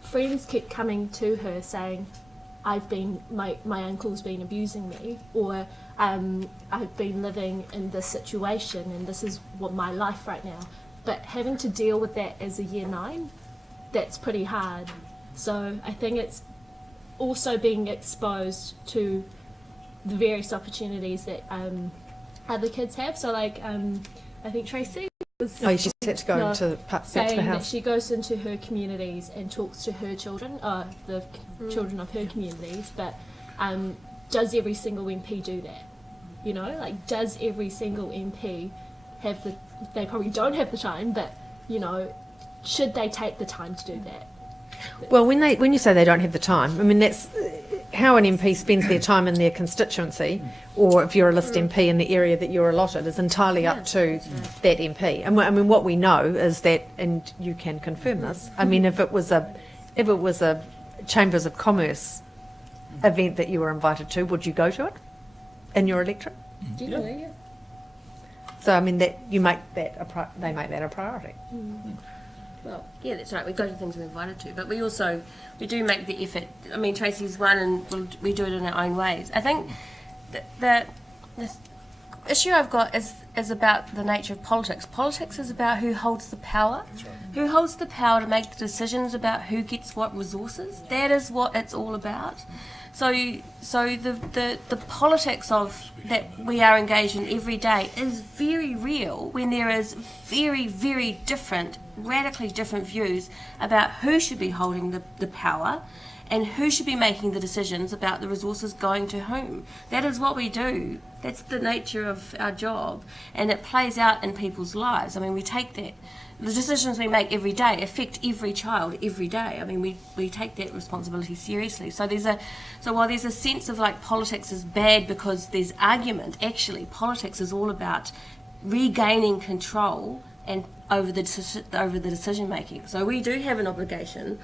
Friends kept coming to her saying, my uncle's been abusing me, or I've been living in this situation and this is what my life right now. But having to deal with that as a year 9, that's pretty hard. So I think it's also being exposed to the various opportunities that other kids have. So like, I think Tracy was She's had to go into back to saying the that house. she goes into her communities and talks to her children, the children of her communities, but does every single MP do that? You know, like, does every single MP have they probably don't have the time, but, you know, should they take the time to do that? Well, when you say they don't have the time, I mean, that's how an MP spends their time in their constituency, or if you're a list MP in the area that you're allotted, is entirely up to that MP. And I mean, what we know is that, and you can confirm this, I mean, if it was a Chambers of Commerce event that you were invited to, would you go to it in your electorate? Generally, yeah. So I mean, that you make that they make that a priority. Well, yeah, that's right. We go to things we're invited to, but we do make the effort. I mean, Tracy's one, and we do it in our own ways. I think the issue I've got is about the nature of politics. Politics is about who holds the power. Who holds the power to make the decisions about who gets what resources. That is what it's all about. So the politics of that we are engaged in every day is very real when there is very, very different, radically different views about who should be holding the power and who should be making the decisions about the resources going to whom. That is what we do. That's the nature of our job, and it plays out in people's lives. I mean, we take that. The decisions we make every day affect every child every day. I mean, we take that responsibility seriously. So while there's a sense of like politics is bad because there's argument, actually politics is all about regaining control and over the decision making. So we do have an obligation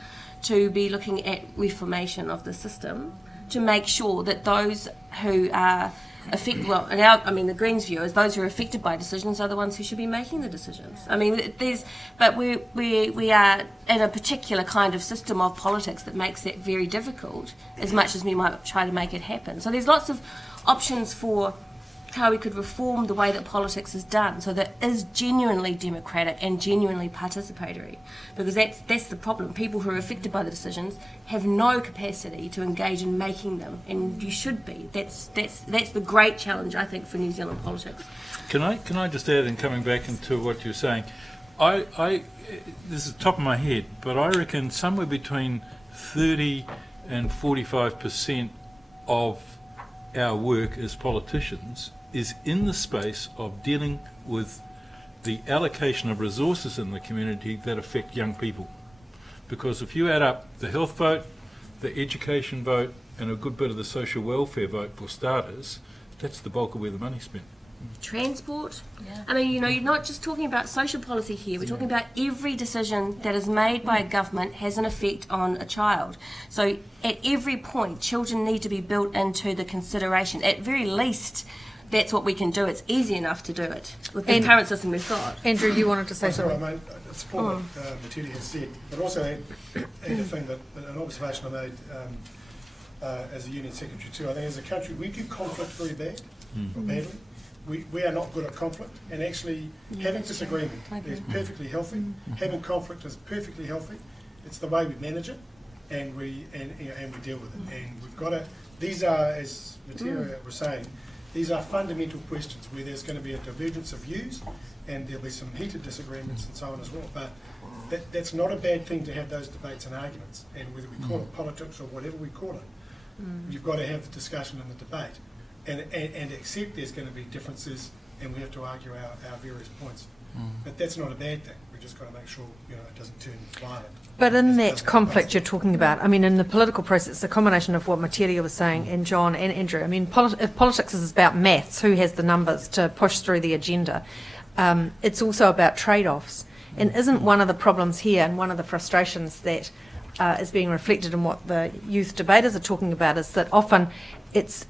to be looking at reformation of the system to make sure that those who are affected, well, the Greens' view is those who are affected by decisions are the ones who should be making the decisions. I mean, but we are in a particular kind of system of politics that makes that very difficult, as much as we might try to make it happen. So there's lots of options for how we could reform the way that politics is done so that it is genuinely democratic and genuinely participatory, because that's the problem. People who are affected by the decisions have no capacity to engage in making them, and you should be. That's the great challenge, I think, for New Zealand politics. Can I just add, in coming back into what you're saying, this is top of my head, but I reckon somewhere between 30 and 45% of our work as politicians is in the space of dealing with the allocation of resources in the community that affect young people. Because if you add up the health vote, the education vote, and a good bit of the social welfare vote for starters, that's the bulk of where the money's spent. Transport. I mean, you're not just talking about social policy here. We're talking about every decision that is made by a government has an effect on a child. So at every point, children need to be built into the consideration. At very least, that's what we can do. It's easy enough to do it with the current system we've got. Andrew, you wanted to say something? I support what Matilda has said, but also add a thing an observation I made as a union secretary too. I think as a country, we do conflict very badly. We are not good at conflict, and actually having disagreement is perfectly healthy. Having conflict is perfectly healthy. It's the way we manage it, and we deal with it. And we've got to. These are, as Matilda was saying, these are fundamental questions where there's going to be a divergence of views, and there'll be some heated disagreements and so on as well. But that's not a bad thing to have those debates and arguments. And whether we call it politics or whatever we call it, you've got to have the discussion and the debate. And accept there's going to be differences, and we have to argue our various points. But that's not a bad thing. We've just got to make sure it doesn't turn violent. But in that conflict you're talking about, I mean, in the political process, the combination of what Materia was saying and John and Andrew, I mean, if politics is about maths, who has the numbers to push through the agenda, it's also about trade-offs. And isn't one of the problems here and one of the frustrations that is being reflected in what the youth debaters are talking about is that often it's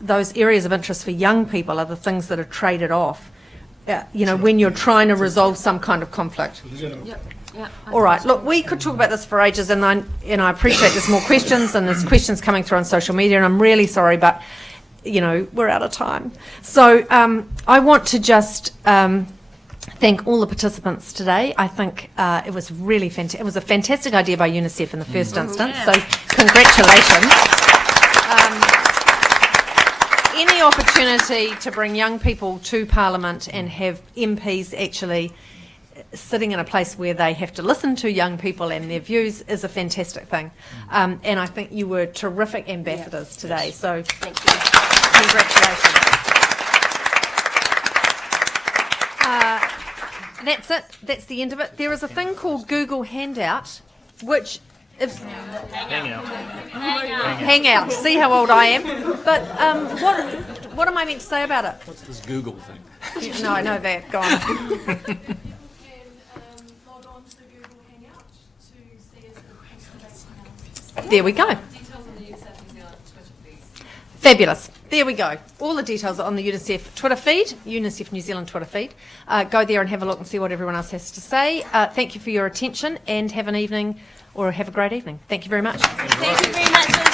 those areas of interest for young people are the things that are traded off, when you're trying to resolve some kind of conflict. All right, look, we could talk about this for ages, and I appreciate there's more questions, and there's questions coming through on social media, and I'm really sorry, but, we're out of time. So I want to just thank all the participants today. I think it was really fantastic. It was a fantastic idea by UNICEF in the first instance, so congratulations. Any opportunity to bring young people to Parliament and have MPs actually sitting in a place where they have to listen to young people and their views is a fantastic thing. And I think you were terrific ambassadors today, so thank you. Congratulations. That's it. That's the end of it. There is a thing called Google Hangout, which if Hangout. See how old I am. But what am I meant to say about it? What's this Google thing? No, I know that. Go on. There we go. Fabulous. There we go. All the details are on the UNICEF Twitter feed, UNICEF New Zealand Twitter feed. Go there and have a look and see what everyone else has to say. Thank you for your attention, and have an evening, or have a great evening. Thank you very much. Thank you very much.